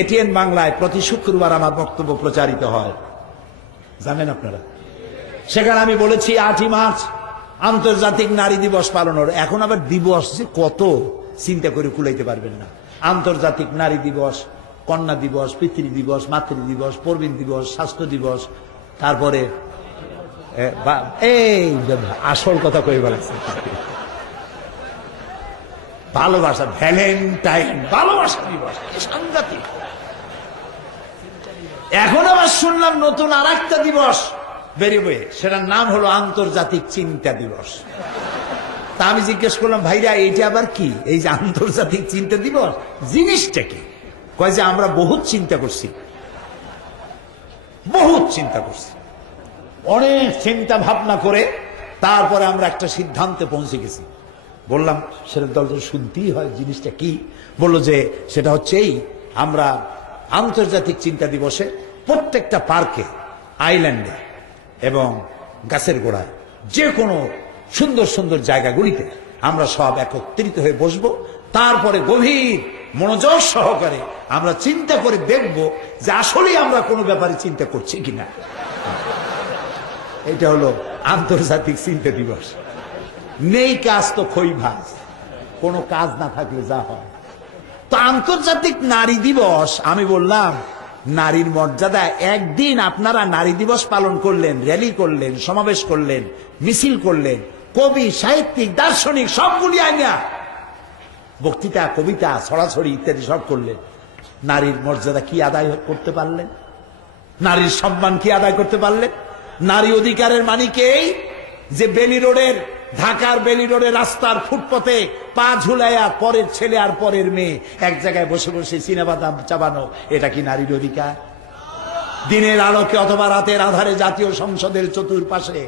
ATN বাংলায় প্রতি শুক্রবার আমার বক্তব্য প্রচারিত হয়, জানেন আপনারা। সেখানে আমি বলেছি 8ই মার্চ আন্তর্জাতিক নারী দিবস পালন হলো। এখন আবার দিবস যে কত চিন্তা করে কুলাইতে পারবেন না। আন্তর্জাতিক নারী দিবস, কন্যা দিবস, পিতৃ দিবস, মাতৃ দিবস, প্রবীণ দিবস, স্বাস্থ্য দিবস, তারপরে এই আসল কথা কই বলেছে ভালোবাসা, ভ্যালেন্টাইন ভালোবাসা দিবস, সাংঘাতিক। এখন আবার শুনলাম নতুন আর একটা দিবস বেরিয়ে, সেটার নাম হলো আন্তর্জাতিক চিন্তা দিবস। তা আমি জিজ্ঞেস করলাম, ভাইরা এইটা আবার কি? এই যে আন্তর্জাতিক চিন্তা দিবস জিনিসটা কি? কয় যে আমরা বহুত চিন্তা করছি, বহুত চিন্তা করছি, অনেক চিন্তা ভাবনা করে তারপরে আমরা একটা সিদ্ধান্তে পৌঁছে গেছি। বললাম সেটা দল শুনতেই হয়, জিনিসটা কি? বললো যে সেটা হচ্ছে এই, আমরা আন্তর্জাতিক চিন্তা দিবসে প্রত্যেকটা পার্কে, আইল্যান্ডে এবং গাছের গোড়ায়, যে কোনো সুন্দর সুন্দর জায়গাগুলিতে আমরা সব একত্রিত হয়ে বসবো। তারপরে গভীর মনোযোগ সহকারে আমরা চিন্তা করে দেখব যে আসলে আমরা কোনো ব্যাপারে চিন্তা করছি কিনা। এটা হলো আন্তর্জাতিক চিন্তা দিবস। নেই কাজ তো খই ভাজ, কোনো কাজ না থাকলে যা হয়। তো আন্তর্জাতিক নারী দিবস, আমি বললাম নারীর মর্যাদা, একদিন আপনারা নারী দিবস পালন করলেন, র্যালি করলেন, সমাবেশ করলেন, মিছিল করলেন, কবি, সাহিত্যিক, দার্শনিক সবগুলি আইনা বক্তৃতা, কবিতা, ছড়াছড়ি ইত্যাদি সব করলেন। নারীর মর্যাদা কি আদায় করতে পারলেন? নারীর সম্মান কি আদায় করতে পারলেন? নারী অধিকারের মানিকেই যে বেলি রোডের, ঢাকার বেলি রোডের রাস্তার ফুটপথে পা ঝুলাইয়া পরের ছেলে আর পরের মেয়ে এক জায়গায় বসে বসে চিনাবাদাম চাবানো, এটা কি নারীর অধিকার? দিনের আলোকে অথবা রাতের আধারে জাতীয় সংসদের চতুর্পাশে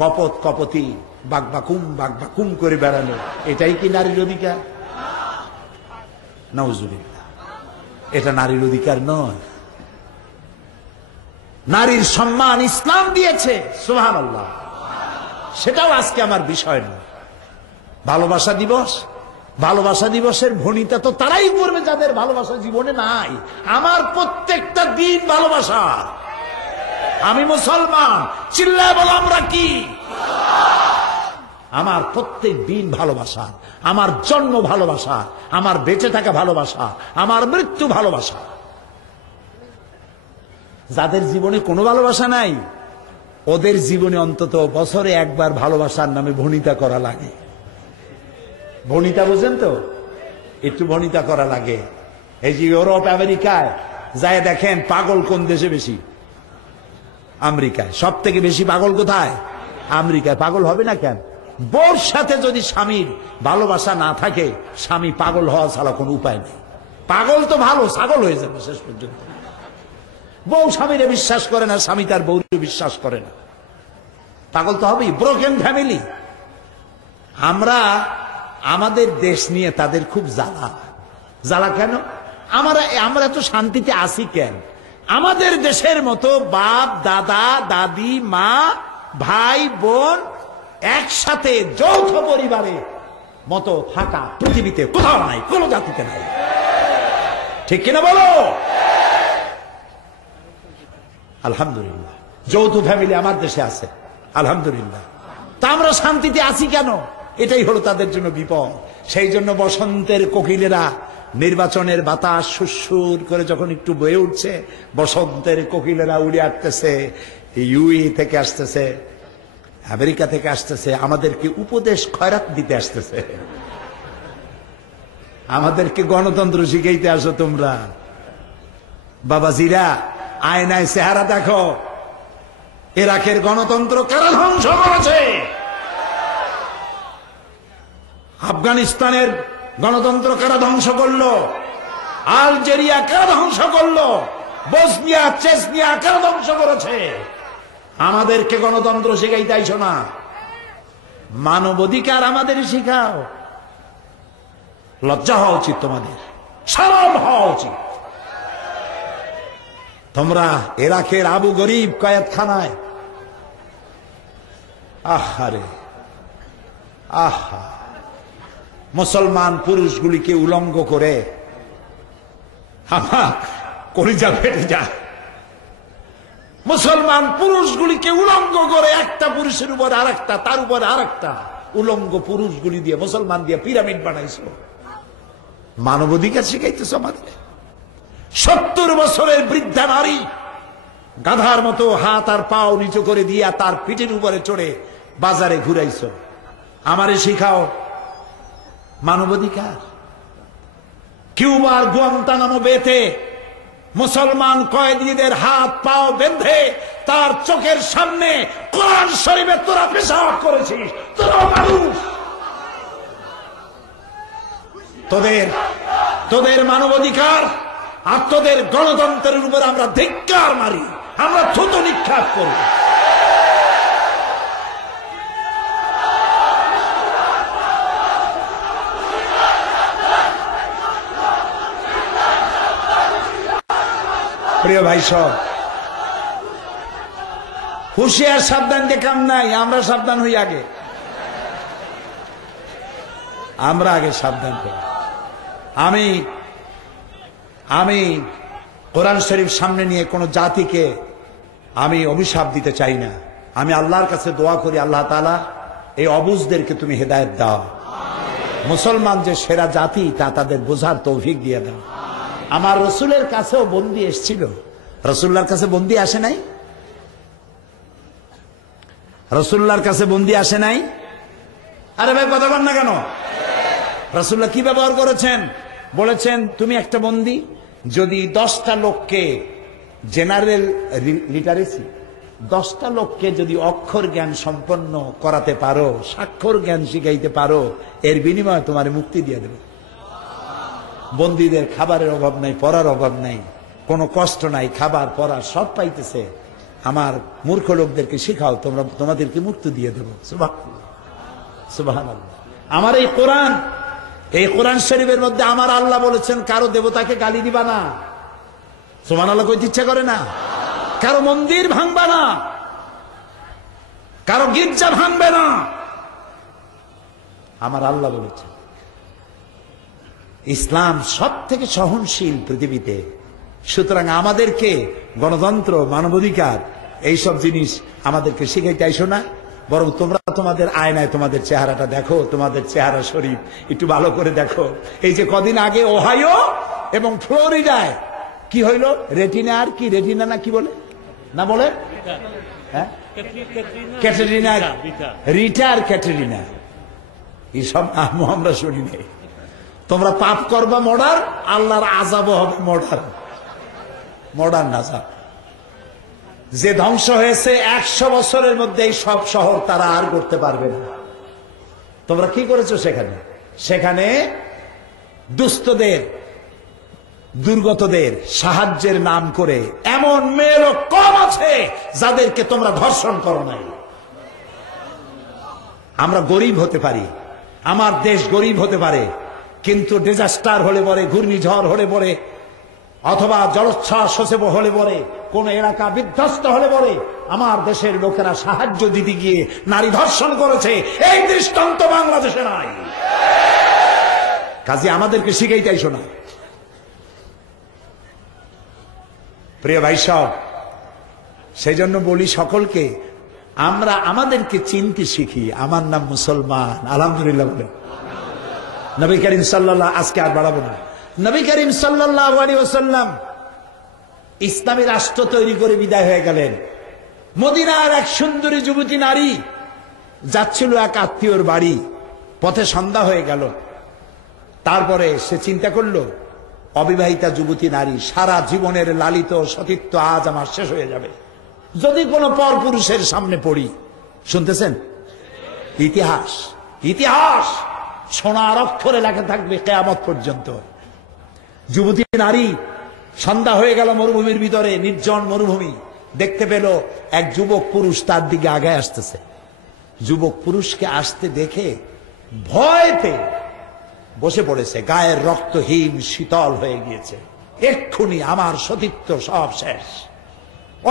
কপত কপতি বাগবাকুম করে বেড়ানো, এটাই কি নারীর অধিকার? নাউজুবিল্লাহ, এটা নারীর অধিকার নয়। নারীর সম্মান ইসলাম দিয়েছে, সুবহানাল্লাহ। সেটাও আজকে আমার বিষয় নয়। ভালোবাসা দিবস, ভালোবাসা দিবসের ভণিতা তো তারাই করবে যাদের ভালোবাসা জীবনে নাই। আমার প্রত্যেকটা দিন ভালোবাসা। আমি মুসলমান, চিল্লায় বলো আমরা কি? আমার প্রত্যেক দিন ভালোবাসা, আমার জন্ম ভালোবাসা, আমার বেঁচে থাকা ভালোবাসা, আমার মৃত্যু ভালোবাসা। যাদের জীবনে কোনো ভালোবাসা নাই, ওদের জীবনে অন্তত বছরে একবার ভালোবাসার নামে ভণিতা করা লাগে। ভণিতা বুঝেন তো? একটু ভণিতা করা লাগে। এই যে ইউরোপ, আমেরিকায় যায় দেখেন পাগল কোন দেশে বেশি? আমেরিকায়। সব থেকে বেশি পাগল কোথায়? আমেরিকায়। পাগল হবে না কেন? বউর সাথে যদি স্বামীর ভালোবাসা না থাকে, স্বামী পাগল হওয়া ছাড়া কোনো উপায় নেই। পাগল তো ভালো, ছাগল হয়ে যাবে শেষ পর্যন্ত। বউ স্বামীরে বিশ্বাস করে না, স্বামী তার বউকে বিশ্বাস করে না, পাগল তো হবেই। Broken family. আমরা আমাদের দেশ নিয়ে তাদের খুব জ্বালা। জ্বালা কেন? আমরা তো শান্তিতে আছি কেন? আমাদের দেশের মতো বাপ, দাদা, দাদি, মা, ভাই, বোন একসাথে যৌথ পরিবারে মতো থাকা পৃথিবীতে কোথাও নাই, কোন জাতিতে নাই। ঠিক কিনা বলো? আলহামদুলিল্লাহ, যৌথ ফ্যামিলি আমার দেশে আছে, আলহামদুলিল্লাহ। তা আমরা শান্তিতে আছি কেন? এটাই হলো তাদের জন্য বিপদ। সেই জন্য বসন্তের কোকিলেরা, নির্বাচনের বাতাস সুরসুর করে যখন একটু বয়ে উঠছে, বসন্তের কোকিলেরা উড়ে আসতেছে, ইউই থেকে আসতেছে, আমেরিকা থেকে আসতেছে, আমাদেরকে উপদেশ খয়রাত দিতে আসতেছে। আমাদেরকে গণতন্ত্র শিখাইতে আসো তোমরা। বাবাজিরা, আয়নায় চেহারা দেখো। ইরাকের গণতন্ত্র কারা ধ্বংস করেছে? আফগানিস্তানের গণতন্ত্র কারা ধ্বংস করলো? আলজেরিয়া কারা ধ্বংস করলো? বসনিয়া, চেচনিয়া কারা ধ্বংস করেছে? আমাদেরকে গণতন্ত্র শিখাইতে আইছো না, মানবাধিকার আমাদের শিখাও। লজ্জা হওয়া উচিত তোমাদের, শরম হওয়া উচিত। তোমরা ইরাকের আবু গরিব কয়েদখানায়, আহারে আহা, মুসলমান পুরুষগুলিকে উলঙ্গ করে আমার কলিজা ফেটে যায়। মুসলমান পুরুষগুলিকে উলঙ্গ করে একটা পুরুষের উপর আরেকটা, তার উপর আরেকটা উলঙ্গ পুরুষগুলি দিয়ে মুসলমান দিয়ে পিরামিড বানাইছো। মানবাধিকার শিখাইতেছ আমাদের। 70 বছরের বৃদ্ধা নারী গাধার মতো হাত আর পাও নিচু করে দিয়া তার পিঠের উপরে চড়ে বাজারে ঘুরাইছো। আমারে শিখাও মানবাধিকার। কিউবার গুয়ান্তানামো বেতে মুসলমান কয়েদিদের হাত পাও বেঁধে তার চোখের সামনে কোরআন শরীফে তোরা পেশাব করেছিস। তোরা মানুষ, তোদের মানবাধিকার আর তোদের গণতন্ত্রের উপর আমরা ধিক্কার মারি, আমরা থুতু নিক্ষেপ করব। প্রিয় ভাই সব, হুঁশিয়ার সাবধান দিয়ে কাম নাই, আমরা সাবধান হই আগে, আমরা আগে সাবধান করি। আমি কোরআন শরীফ সামনে নিয়ে কোন জাতিকে আমি অভিশাপ দিতে চাই না। আমি আল্লাহর কাছে দোয়া করি, আল্লাহ তাআলা এই অবুঝদেরকে তুমি হেদায়েত দাও। মুসলমান যে সেরা জাতি তা তাদের বোঝার তৌফিক দিয়ে দাও। আমার রসুলের কাছেও বন্দী এসেছিল। রসুল্লাহর কাছে বন্দী আসে নাই? রসুল্লাহর কাছে বন্দী আসে নাই? আরে ভাই কথা বল না কেন? রসুল্লাহ কি ব্যবহার করেছেন? বলেছেন তুমি একটা বন্দী যদি 10টা লোককে জেনারেল লিটারেসি, 10টা লোককে যদি অক্ষর জ্ঞান সম্পন্ন করাতে পারো, স্বাক্ষর জ্ঞান শিখাইতে পারো, এর বিনিময়ে তোমার মুক্তি দিয়ে দেবে। বন্দীদের খাবারের অভাব নাই, পড়ার অভাব নাই, কোনো কষ্ট নাই, খাবার পড়া সব পাইতেছে। আমার মূর্খ লোকদেরকে শিখাও, তোমাদেরকে মুক্তি দিয়ে দেবো। সুবহানাল্লাহ। আমার এই কোরআন শরীফের মধ্যে আমার আল্লাহ বলেছেন কারো দেবতাকে গালি দিবা না। সুবহানাল্লাহ কইতে ইচ্ছা করে না? কারো মন্দির ভাঙবা না, কারো গির্জা ভাঙবে না, আমার আল্লাহ বলেছেন। ইসলাম সব থেকে সহনশীল পৃথিবীতে। সুতরাং আমাদেরকে গণতন্ত্র, মানবাধিকার এইসব জিনিস আমাদেরকে শিখাইতে আইসো না, বরং তোমরা তোমাদের আয়নায় তোমাদের চেহারাটা দেখো, তোমাদের চেহারা শরীফ একটু ভালো করে দেখো। এই যে কদিন আগে ওহাইও এবং ফ্লোরিডায় কি হইল, রেটিনা আর কি রেটিনা না কি বলে না বলে, হ্যাঁ ক্যাটরিনা, রিটা আর ক্যাটরিনা, এইসব আমরা শুনি নেই। তোমরা পাপ করবা মর্ডার, আল্লাহর আযাবও হবে মর্ডার আযাব। যে ধ্বংস হয়েছে 100 বছরের মধ্যে এই সব শহর তারা আর করতে পারবে না। তোমরা কি করেছো সেখানে দুস্থদের, দুর্গতদের সাহায্যের নাম করে এমন মেয়েরও কম আছে যাদেরকে তোমরা ধর্ষণ করো নাই। আমরা গরিব হতে পারি, আমার দেশ গরিব হতে পারে, কিন্তু ডিজাস্টার হলে পরে, ঘূর্ণিঝড় হলে পরে, অথবা জলোচ্ছ্বাস হলে পরে, কোন এলাকা বিধ্বস্ত হলে পরে আমার দেশের লোকেরা সাহায্য দিতে গিয়ে নারী ধর্ষণ করেছে, এই দৃষ্টান্ত বাংলাদেশে নাই। কাজে আমাদেরকে শিখাইতে আইসো না। প্রিয় ভাই সব, সেই জন্য বলি সকলকে, আমরা আমাদেরকে চিনতে শিখি। আমার নাম মুসলমান, আলহামদুলিল্লাহ বলে। নবী করিম সাল্লাল্লাহু, আজকে আর বাড়াবো না, নবী করিম সাল্লাল্লাহু আলাইহি ওয়াসাল্লাম ইসলামী রাষ্ট্র তৈরি করে বিদায় হয়ে গেলেন। মদিনার এক সুন্দরী যুবতী নারী যাচ্ছিল এক আত্মীয়র বাড়ি, পথে সন্ধ্যা হয়ে গেল। তারপরে সে চিন্তা করলো, অবিবাহিতা যুবতী নারী, সারা জীবনের লালিত সতীত্ব আজ আমার শেষ হয়ে যাবে যদি কোনো পরপুরুষের সামনে পড়ি। শুনতেছেন? ইতিহাস সোনার অক্ষরে লেখা থাকবে কিয়ামত পর্যন্ত। যুবতী নারী, সন্ধ্যা হয়ে গেল মরুভূমির ভিতরে, নির্জন মরুভূমি, দেখতে পেল এক যুবক পুরুষ তার দিকে আগায় আসতেছে। যুবক পুরুষকে আসতে দেখে ভয় পেয়ে বসে পড়েছে, গায়ের রক্ত হিম শীতল হয়ে গিয়েছে। এক্ষুনি আমার সতীত্ব সব শেষ।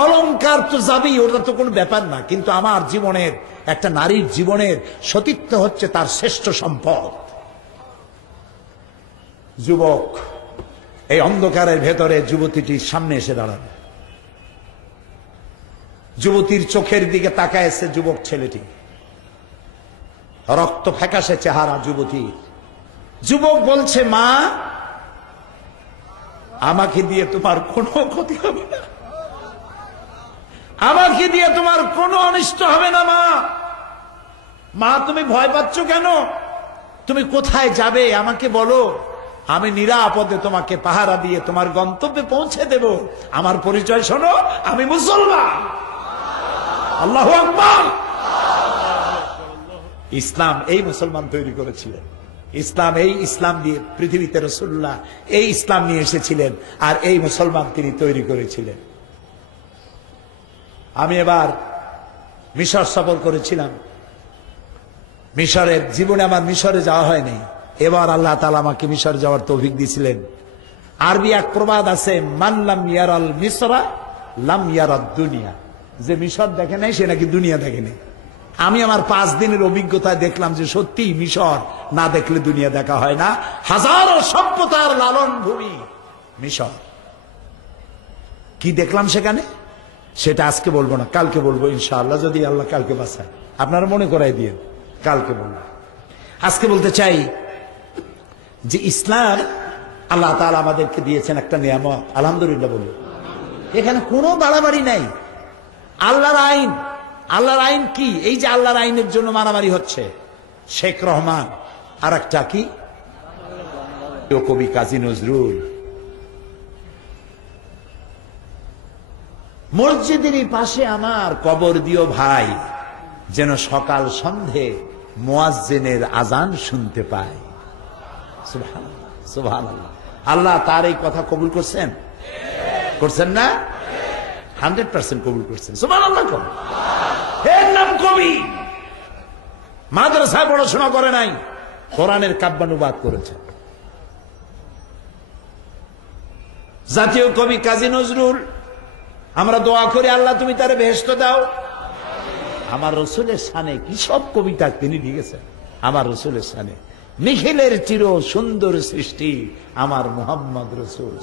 অলংকার তো যাবেই, ওটা তো কোনো ব্যাপার না, কিন্তু আমার জীবনের, একটা নারীর জীবনের সতীত্ব হচ্ছে তার শ্রেষ্ঠ সম্পদ। যুবক এই অন্ধকারের ভেতরে যুবতীটির সামনে এসে দাঁড়ালো। যুবতীর চোখের দিকে তাকায় এসে যুবক ছেলেটি, রক্ত ফ্যাকাশে চেহারা যুবতী। যুবক বলছে, মা, আমাকে দিয়ে তোমার কোনো ক্ষতি হবে না, আমাকে দিয়ে তোমার কোনো অনিষ্ট হবে না। মা, মা, তুমি ভয় পাচ্ছ কেন? তুমি কোথায় যাবে আমাকে বলো, আমি নিরাপদে তোমাকে পাহারা দিয়ে তোমার গন্তব্যে পৌঁছে দেব। আমার পরিচয় শোনো, আমি মুসলমান। আল্লাহু আকবার। ইসলাম এই মুসলমান তৈরি করেছিলেন। ইসলাম দিয়ে পৃথিবীতে রাসূলুল্লাহ এই ইসলাম নিয়ে এসেছিলেন, আর এই মুসলমান তিনি তৈরি করেছিলেন। আমি এবার মিশর সফর করেছিলাম। মিশরের জীবনে আমার মিশরে যাওয়া হয়নি। এবার আল্লাহ তাআলা আমাকে মিশর যাওয়ার তৌফিক দিয়েছিলেন। আরবি এক প্রবাদ আছে, মান লাম ইয়ারাল মিসরা লাম ইয়ারাদ দুনিয়া। যে মিশর দেখে নাই সে নাকি দুনিয়া দেখে নাই। আমি আমার 5 দিনের অভিজ্ঞতায় দেখলাম যে সত্যি মিশর না দেখলে দুনিয়া দেখা হয় না। হাজারো সভ্যতার লালন ভূমি মিশর। কি দেখলাম সেখানে সেটা আজকে বলবো না, কালকে বলবো ইনশাআল্লাহ, যদি আল্লাহ কালকে বাঁচায়। আপনারা মনে করাই দিয়ে কালকে বলবো। আজকে বলতে চাই যে ইসলাম আল্লাহ তাআলা আমাদেরকে দিয়েছেন একটা নিয়ামত, আলহামদুলিল্লাহ বলি। এখানে কোনো বাড়াবাড়ি নাই। আল্লাহর আইন, আল্লাহর আইন কি? এই যে আল্লাহর আইনের জন্য মারামারি হচ্ছে। শেখ রহমান আর একটা কি কবি কাজী নজরুল, মসজিদের পাশে আমার কবর দিও ভাই, যেন সকাল সন্ধে মুয়াজ্জিনের আজান শুনতে পাই। সুবহানাল্লাহ, সুবহানাল্লাহ। আল্লাহ তার এই কথা কবুল করছেন, করছেন না? 100% কবুল করছেন। সুবহানাল্লাহ। এর নাম কবি। মাদ্রাসায় পড়াশোনা করে নাই, কোরআনের কাব্যানুবাদ করেছে। জাতীয় কবি কাজী নজরুল, আমরা দোয়া করি আল্লাহ তুমি তারে বেহেশত দাও। আমার রসুলের শানে কি সব কবিতা তিনি লিখেছেন। আমার রসুলের শানে, নিখিলের চির সুন্দর সৃষ্টি আমার মুহাম্মদ রসুল।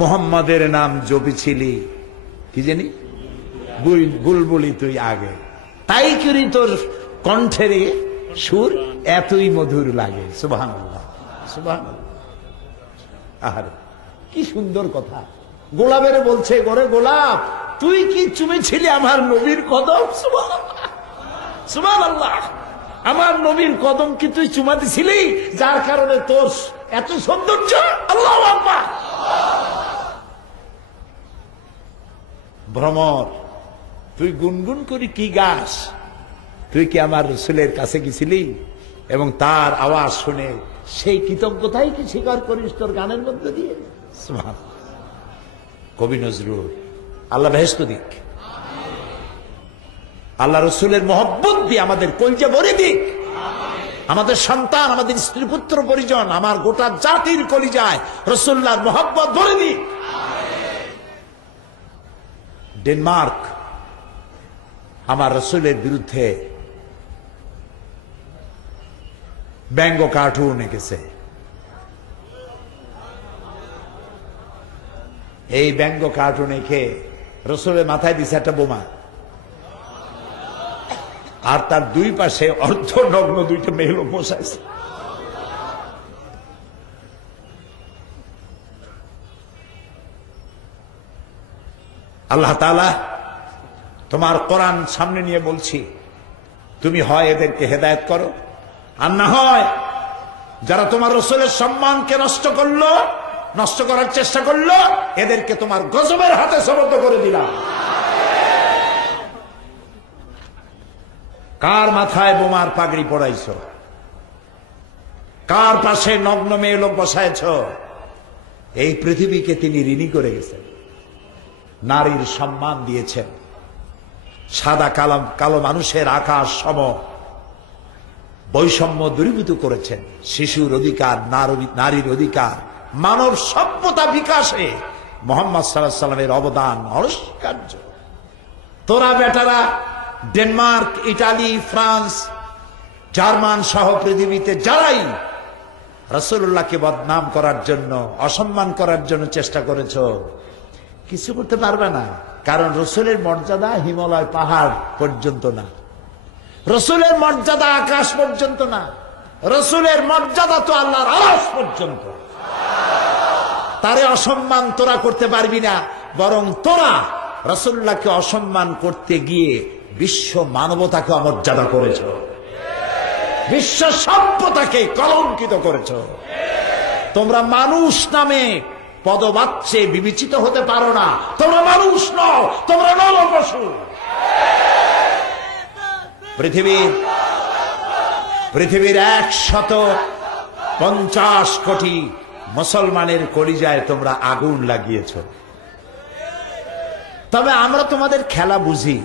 মুহাম্মাদের নাম জপেছিলি কি জানি, বুলবুলি তুই আগে, তাই করি তোর কণ্ঠের সুর এতই মধুর লাগে। সুবহানাল্লাহ, সুবহানাল্লাহ। আহারে কি সুন্দর কথা। গোলাপের বলছে, গোরে গোলাপ তুই কি চুমেছিলি আমার নবীর কদম? সুবহানাল্লাহ, সুবহানাল্লাহ। আমার নবীর কদম কি তুই চুমা দিছিলি, যার কারণে তোর এত সৌন্দর্য? আল্লাহু আকবার। ভ্রমর, তুই গুনগুন করি কি গাস? তুই কি আমার রসুলের কাছে গেছিলি এবং তার আওয়াজ শুনে সেই কৃতজ্ঞতাই কি স্বীকার করিস তোর গানের মধ্যে দিয়ে? সুবহানাল্লাহ। কবি নজরুল, আল্লাহ বেহেশত দিক। আল্লাহ রসুলের মহব্বত দিয়ে আমাদের কলজা ভরে দিক। আমাদের সন্তান, আমাদের স্ত্রী পুত্র পরিজন, আমার গোটা জাতির কলিজায় রসুল্লাহর মহব্বত ভরে দিক। ডেনমার্ক আমার রসুলের বিরুদ্ধে ব্যঙ্গ কার্টুন এঁকেছে। এই ব্যঙ্গ কার্টুন এঁকে রসুলের মাথায় দিছে একটা বোমা, আর তার দুই পাশে অর্ধনগ্ন দুইটা মেয়ে লোক বসাইছে। আল্লাহ তাআলা তোমার কোরআন সামনে নিয়ে বলছি, তুমি হয় এদেরকে হেদায়েত করো, আর না হয় যারা তোমার রসুলের সম্মানকে নষ্ট করলো, নষ্ট করার চেষ্টা করলো, এদেরকে তোমার গজবের হাতে সমর্থ করে দিলাম। কার মাথায় বোমার পাগড়ি পড়াইছ? কার পাশে নগ্ন মেয়ে লোক বসাইছ? এই পৃথিবীকে তিনি ঋণী করে গেছেন। নারীর সম্মান দিয়েছেন, সাদা কালো মানুষের আকাশ সম বৈষম্য দূরীভূত করেছেন। শিশুর অধিকার, নারীর অধিকার, মানব সভ্যতা বিকাশে মুহাম্মদ সাল্লাল্লাহু আলাইহি সাল্লামের অবদান অনস্বীকার্য। তোরা বেটারা ডেনমার্ক, ইটালি, ফ্রান্স, জার্মান সহ পৃথিবীতে যারাই রাসূলুল্লাহকে বদনাম করার জন্য, অসম্মান করার জন্য চেষ্টা করেছো, কিছু করতে পারবে না। কারণ রাসূলের মর্যাদা হিমালয় পাহাড় পর্যন্ত না, রাসূলের মর্যাদা আকাশ পর্যন্ত না, রাসূলের মর্যাদা তো আল্লাহর আরশ পর্যন্ত। তারে অসম্মান তোরা করতে পারবি না, বরং তোরা রাসূলুল্লাহকে অসম্মান করতে গিয়ে বিশ্ব মানবতাকে অমর্যাদা করেছ, বিশ্ব সভ্যতাকে কলঙ্কিত করেছ। তোমরা মানুষ নামে পদবাচ্যে বিবেচিত হতে পারো না, তোমরা মানুষ নও, তোমরা নরপশু। পৃথিবীর 150 কোটি মুসলমানের কলিজায় তোমরা আগুন লাগিয়েছ। তবে আমরা তোমাদের খেলা বুঝি।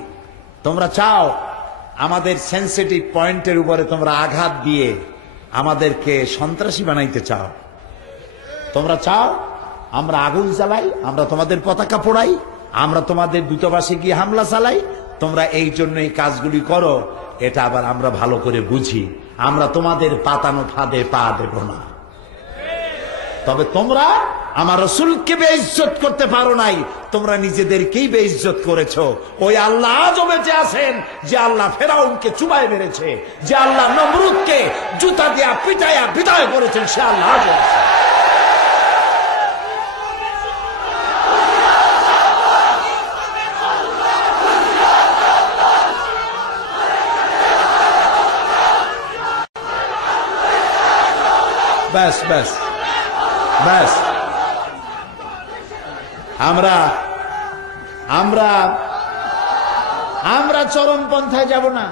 তোমরা চাও আমাদের সেন্সিটিভ পয়েন্টের উপরে তোমরা আঘাত দিয়ে আমাদেরকে সন্ত্রাসী বানাইতে চাও। তোমরা চাও আমরা আগুন জ্বালাই, আমরা তোমাদের পতাকা পোড়াই, আমরা তোমাদের দূতাবাসে গিয়ে হামলা চালাই। তোমরা এই জন্য এই কাজগুলি করো, এটা আবার আমরা ভালো করে বুঝি। আমরা তোমাদের পাতানো ফাঁদে পা দেব না। তবে তোমরা আমার রাসূলকে বেইজ্জত করতে পারো নাই, তোমরা নিজেদেরকেই বেইজ্জত করেছো। ওই আল্লাহ আজও বেঁচে আছেন, যে আল্লাহ ফেরাউনকে চুবায় মেরেছে, যে আল্লাহ নমরুদকে জুতা দিয়া পিটাইয়া বিদায় করেছেন, সে আল্লাহ আজও আছে। ব্যাস ব্যাস ব্যাস। আমরা আমরা আমরা চরমপন্থায় যাব না।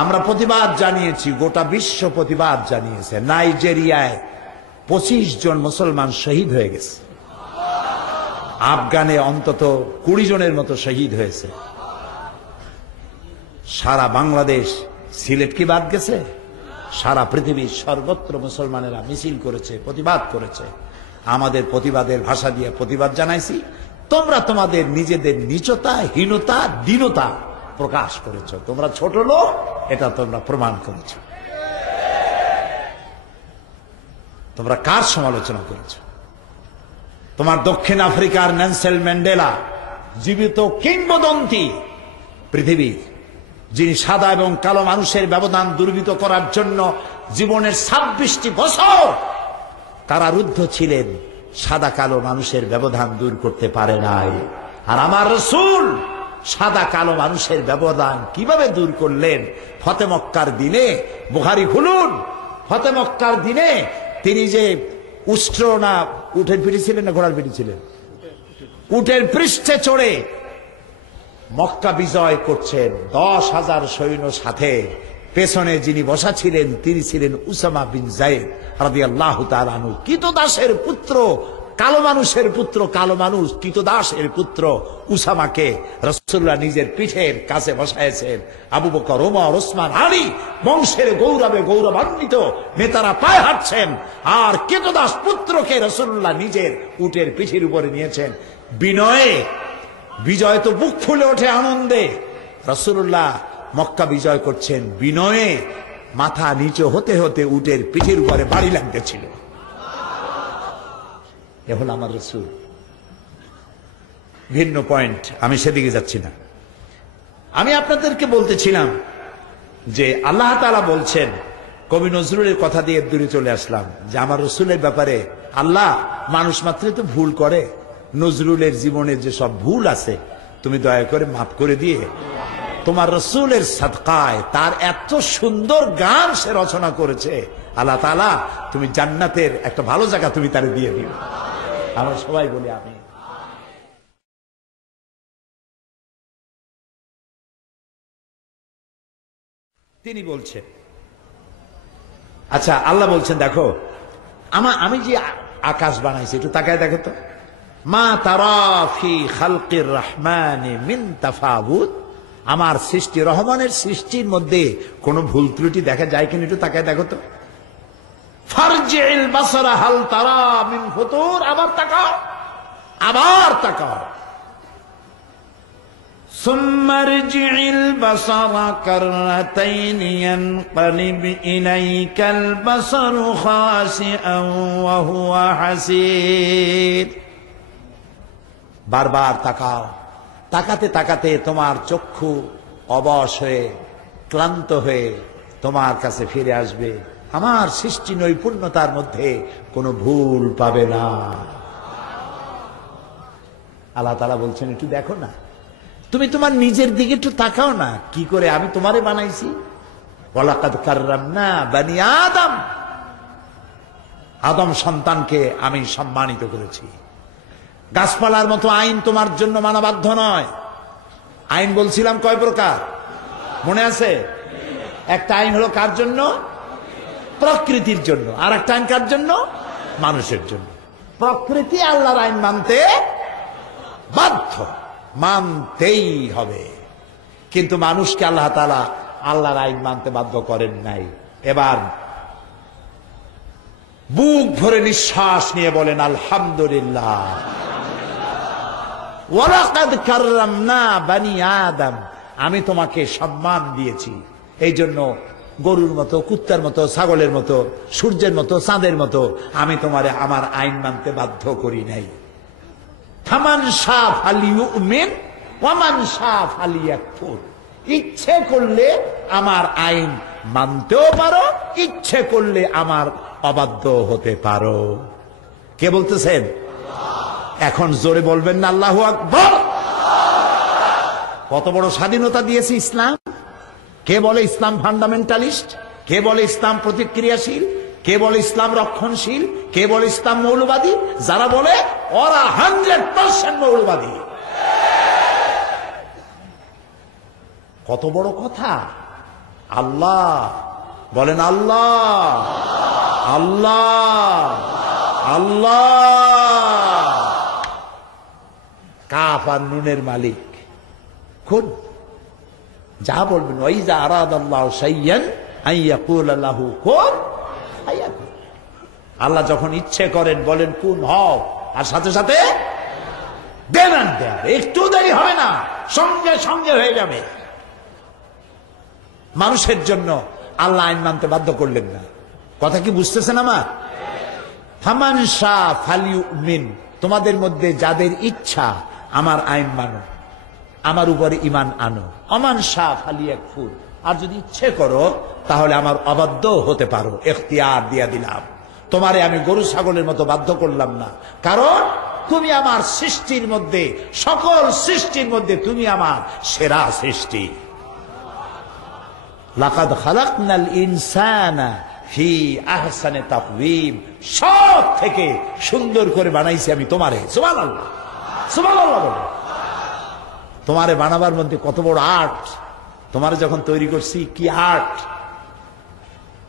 আমরা প্রতিবাদ জানিয়েছি, গোটা বিশ্ব প্রতিবাদ জানিয়েছে। নাইজেরিয়ায় 25 জন মুসলমান শহীদ হয়ে গেছে, আফগানে অন্তত 20 জনের মতো শহীদ হয়েছে। সারা বাংলাদেশ, সিলেট কি বাদ গেছে? সারা পৃথিবীর সর্বত্র মুসলমানেরা মিছিল করেছে, প্রতিবাদ করেছে। আমাদের প্রতিবাদের ভাষা দিয়ে প্রতিবাদ জানাইছি। তোমরা তোমাদের নিজেদের নীচতা, হীনতা, দীনতা প্রকাশ করেছ। তোমরা ছোট লোক, এটা তোমরা প্রমাণ করেছ। তোমরা কার সমালোচনা করেছ? তোমার দক্ষিণ আফ্রিকার নেলসন ম্যান্ডেলা, জীবিত কিংবদন্তি পৃথিবীর, যিনি সাদা এবং কালো মানুষের ব্যবধান দূরীভূত করার জন্য জীবনের 26টি বছর কারারুদ্ধ ছিলেন, সাদা কালো মানুষের ব্যবধান দূর করতে পারে নাই। আর আমার রাসূল সাদা কালো মানুষের ব্যবধান কিভাবে দূর করলেন? ফতে মক্কার দিনে, বুখারী খুলুন, ফতে মক্কার দিনে তিনি যে উষ্ট্র না উটের পিঠে ছিলেন, না ঘোড়ার পিঠে ছিলেন, উটের পৃষ্ঠে চড়ে মক্কা বিজয় করছেন 10,000 সৈন্য সাথে। পেছনে যিনি বসা ছিলেন তিনি ছিলেন উসামা বিন যায়েদ রাদিয়াল্লাহু তাআলা আনহু। কৃতদাসের পুত্র, কালো মানুষের পুত্র, কালো মানুষ কৃতদাসের পুত্র উসামাকে রাসূলুল্লাহ নিজের পিঠের কাছে বসাইছেন। আবু বকর, ওমর, ওসমান, আলী বংশের গৌরবে গৌরবান্বিত নেতারা পায়ে হাঁটছেন, আর কৃতদাস পুত্রকে রাসূলুল্লাহ নিজের উটের পিঠের উপরে নিয়েছেন। বিনয়ে বিজয় তো বুক ফুলে ওঠে আনন্দে। রাসূলুল্লাহ মক্কা বিজয় করছেন, বিনয়ে মাথা নিচু হতে হতে উটের পিঠের উপরে বাড়ি লাগতেছিল। এ হল আমার রাসূল। ভিন্ন পয়েন্ট, আমি সেদিকে যাচ্ছি না। আমি আপনাদেরকে বলতেছিলাম যে আল্লাহ তাআলা বলছেন, কবি নজরুলের কথা দিয়ে দূরে চলে আসলাম, যে আমার রাসূলের ব্যাপারে আল্লাহ মানুষ মাত্রই তো ভুল করে, নজরুলের জীবনের যে সব ভুল আছে তুমি দয়া করে মাফ করে দিয়ে তোমার রাসূলের সাদকায়, তার এত সুন্দর গান সে রচনা করেছে, আল্লাহ তাআলা তুমি জান্নাতের একটা ভালো জায়গা তুমি তারে দিয়ে দিও। আমরা সবাই বলি আমিন। তিনি বলছেন, আচ্ছা আল্লাহ বলছেন, দেখো আমি যে আকাশ বানাইছি একটু তাকায় দেখো তো, মা তারা ফি খালকির রহমানি মিন তাফাউত, আমার সৃষ্টি, রহমানের সৃষ্টির মধ্যে কোনো ভুল ত্রুটি দেখা যায় কিনা একটু তাকায় দেখো তো। ফারজিল বাসারা হাল তারা মিন ফুতুর, আবার তাকাও, আবার তাকাও। সুম্মা রজি'ল বাসারা কাররাতাইন ইয়ানকালিব ইলাইকাল বাসারু খাসিআন ওয়া হুয়া হাসীর। বারবার তাকাও, তাকাতে তাকাতে তোমার চক্ষু অবশ হয়ে ক্লান্ত হয়ে তোমার কাছে ফিরে আসবে। আমার সৃষ্টি নৈপুণ্যতার মধ্যে কোনো ভুল পাবে না। আল্লাহ তাআলা বলছেন, একটু দেখো না, তুমি তোমার নিজের দিকে একটু তাকাও না, কি করে আমি তোমারে বানাইছি। ওয়ালাকাদ কাররামনা বানি আদম, আদম সন্তানকে আমি সম্মানিত করেছি। গাছপালার মতো আইন তোমার জন্য মানা বাধ্য নয়। আইন বলছিলাম কয় প্রকার মনে আছে? একটা আইন হলো কার জন্য? প্রকৃতির জন্য। আর একটা আইন কার জন্য? মানুষের জন্য। প্রকৃতি আল্লাহর আইন মানতে বাধ্য, মানতেই হবে, কিন্তু মানুষকে আল্লাহ তাআলা আল্লাহর আইন মানতে বাধ্য করেন নাই। এবার বুক ভরে নিঃশ্বাস নিয়ে বলেন আলহামদুলিল্লাহ। ওয়ালাকাদ কাররামনা বানি আদম, আমি তোমাকে সম্মান দিয়েছি। এই জন্য গরুর মতো, কুত্তার মতো, ছাগলের মতো, সূর্যের মতো, চাঁদের মতো আমি তোমারে আমার আইন মানতে বাধ্য করি নাই। ফামান শাআ ফালিউমিন ওয়া মান শাআ ফালিয়াকফুর। ইচ্ছে করলে আমার আইন মানতেও পারো, ইচ্ছে করলে আমার অবাধ্য হতে পারো। কে বলতেছেন? এখন জোরে বলবেন না আল্লাহু আকবার। কত বড় স্বাধীনতা দিয়েছে ইসলাম। কে বলে ইসলাম ফান্ডামেন্টালিস্ট? কে বলে ইসলাম প্রতিক্রিয়াশীল? কে বলে ইসলাম রক্ষণশীল? কে বলে ইসলাম মৌলবাদী? যারা বলে ওরা 100% মৌলবাদী। কত বড় কথা। আল্লাহ বলেন, আল্লাহ আল্লাহ আল্লাহ। কাফ আর নুনের মালিক। খুন যা বলবেন, ওয়াইজা আরাদাল্লাহু শাইয়ান আইয়াকুলা লাহু কুন ফায়াকুন। আল্লাহ যখন ইচ্ছে করেন বলেন কুন হও, আর সাথে সাথে দেন আর দেন, একটু দেরি হবে না, সঙ্গে সঙ্গে হয়ে যাবে। মানুষের জন্য আল্লাহ আইন মানতে বাধ্য করলেন না। কথা কি বুঝতেছেন আমার? ফামান শাআ ফালিউমিন, তোমাদের মধ্যে যাদের ইচ্ছা আমার আইন মানো, আমার উপরে ঈমান আনো। আমান শাআ ফালিয়াকফুর, আর যদি ইচ্ছে করো তাহলে আমার অবাধ্য হতে পারো। ইখতিয়ার দিয়া দিলাম তোমারে, আমি গরু ছাগলের মতো বাধ্য করলাম না, কারণ তুমি আমার সৃষ্টির মধ্যে, সকল সৃষ্টির মধ্যে তুমি আমার সেরা সৃষ্টি। লাকাদ খালাকনাল ইনসানা ফি আহসানি তাকওয়িম, সব থেকে সুন্দর করে বানাইছি আমি তোমারে। সুবহানাল্লাহ সুবহানাল্লাহ বলো। তোমারে বানাবার মধ্যে কত বড় আর্ট। তোমারে যখন তৈরি করছি, কি আর্ট,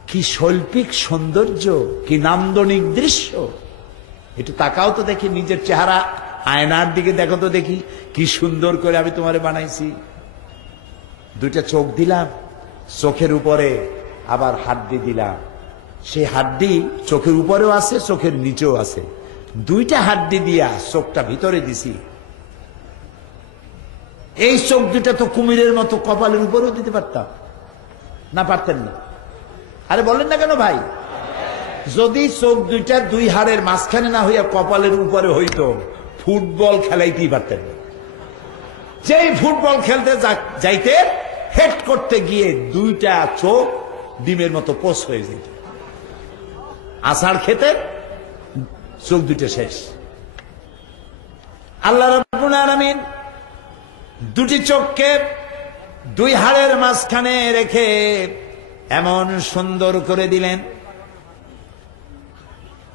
কি শৈল্পিক সৌন্দর্য, কি নান্দনিক দৃশ্য। একটু তাকাও তো দেখি নিজের চেহারা, আয়নার দিকে দেখো তো দেখি কি সুন্দর করে আমি তোমারে বানাইছি। দুইটা চোখ দিলাম, চোখের উপরে আবার হাড্ডি দিলাম। সেই হাড্ডি চোখের উপরেও আছে, চোখের নিচেও আছে। দুইটা হাড্ডি দিয়া চোখটা ভিতরে দিছি। এই চোখ দুটা তো কুমিরের মতো কপালের উপরেও দিতে পারতাম না, পারতেন না? আরে বলেন না কেন ভাই? যদি চোখ দুইটা দুই হাড়ের মাঝখানে না হইয়া কপালের উপরে হইতো, ফুটবল খেলাইতেই পারতেন না। যেই ফুটবল খেলতে যাইতে, হেড করতে গিয়ে দুইটা চোখ ডিমের মতো পোষ হয়ে যেত। আষাঢ় খেতে চোখ দুইটা শেষ। আল্লাহ রাব্বুল আলামিন দুটি চোখকে দুই হাড়ের মাঝখানে রেখে এমন সুন্দর করে দিলেন,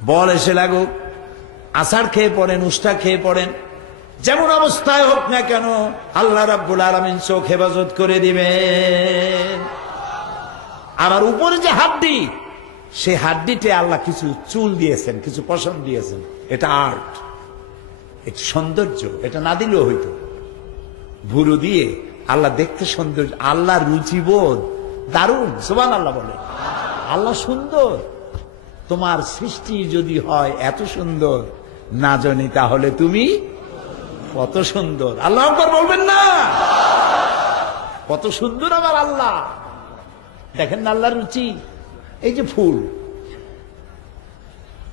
বল এসে লাগুক, আষাঢ় খেয়ে পড়েন, উষ্টা খেয়ে পড়েন, যেমন অবস্থায় হোক না কেন আল্লাহ রাব্বুল আলামিন চোখ হেফাজত করে দিবেন। আবার উপরে যে হাড্ডি, সেই হাড্ডিতে আল্লাহ কিছু চুল দিয়েছেন, কিছু পশম দিয়েছেন। এটা আর্ট, এটা সৌন্দর্য। এটা না দিলেও হইতো। ভুরু দিয়ে আল্লাহ দেখতে সৌন্দর্য, আল্লাহ রুচিবোধ দারুণ। সুবহানাল্লাহ বলে। আল্লাহ সুন্দর। তোমার সৃষ্টি যদি হয় এত সুন্দর, না জানি তাহলে তুমি কত সুন্দর। আল্লাহু আকবার বলবেন না? কত সুন্দর আমার আল্লাহ। দেখেন না আল্লাহর রুচি। এই যে ফুল,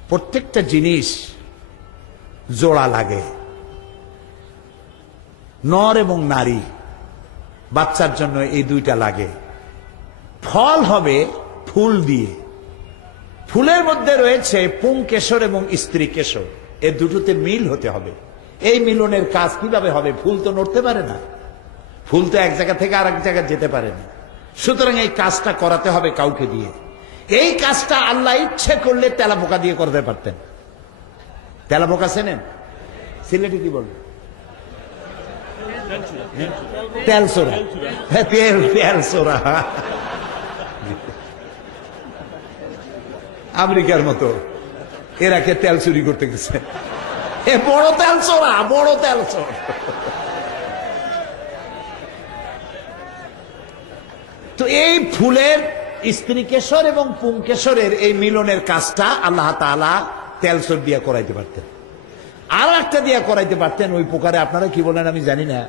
প্রত্যেকটা জিনিস জোড়া লাগে, নর এবং নারী, বাচ্চার জন্য এই দুইটা লাগে। ফল হবে ফুল দিয়ে। ফুলের মধ্যে রয়েছে পুংকেশর এবং স্ত্রী কেশর, এ দুটোতে মিল হতে হবে। এই মিলনের কাজ কিভাবে হবে? ফুল তো নড়তে পারে না, ফুল তো এক জায়গা থেকে আরেক জায়গায় যেতে পারে না। সুতরাং এই কাজটা করাতে হবে কাউকে দিয়ে। এই কাজটা আল্লাহ ইচ্ছে করলে তেলাপোকা দিয়ে করতে পারতেন। তেলাপোকা চেনেন? সিলেটে কি বলবেন? তেলসোরা। তেলসোরা আমেরিকার মতো এরা কে তেল চুরি করতে গেছে? এ বড় তেলসোরা, বড় তেলসোরা। তো এই ফুলের স্ত্রী কেশর এবং পুংকেশরের এই মিলনের কাজটা আল্লাহ তাআলা তেলসর দিয়ে করাইতে পারতেন। আর একটা দিয়ে করাইতে পারতেন। ওই পোকারে আপনারা কি বলেন আমি জানি না,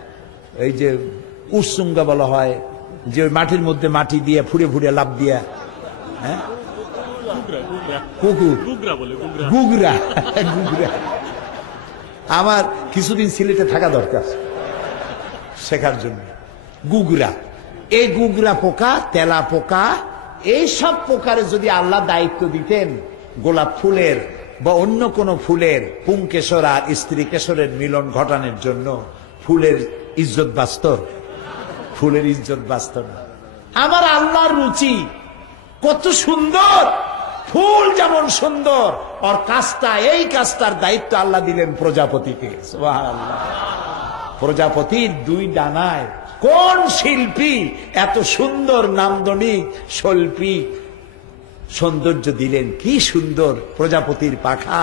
এই যে উৎসুঙ্গা বলা হয়, যে ওই মাটির মধ্যে মাটি দিয়ে ফুড়ে ফুড়ে লাভ দিয়া, হ্যাঁ, কুকুর, গুগরা। গুগরা আমার কিছুদিন সিলেটে থাকা দরকার শেখার জন্য। গুগরা, এই গুগরা পোকা, তেলা পোকা, এই সব পোকারে যদি আল্লাহ দায়িত্ব দিতেন গোলাপ ফুলের বা অন্য কোন ফুলের পুংকেশর আর স্ত্রী কেশরের মিলন ঘটানোর জন্য, ফুলের ইজ্জত বাঁচত? ফুলের ইজ্জত বাঁচত না। আমার আল্লাহর রুচি কত সুন্দর, ফুল যেমন সুন্দর, আর কাজটা, এই কাজটার দায়িত্ব আল্লাহ দিলেন প্রজাপতিকে। সুবহানাল্লাহ। প্রজাপতির দুই ডানায় কোন শিল্পী এত সুন্দর নান্দনিক শৈল্পিক সৌন্দর্য দিলেন? কি সুন্দর প্রজাপতির পাখা,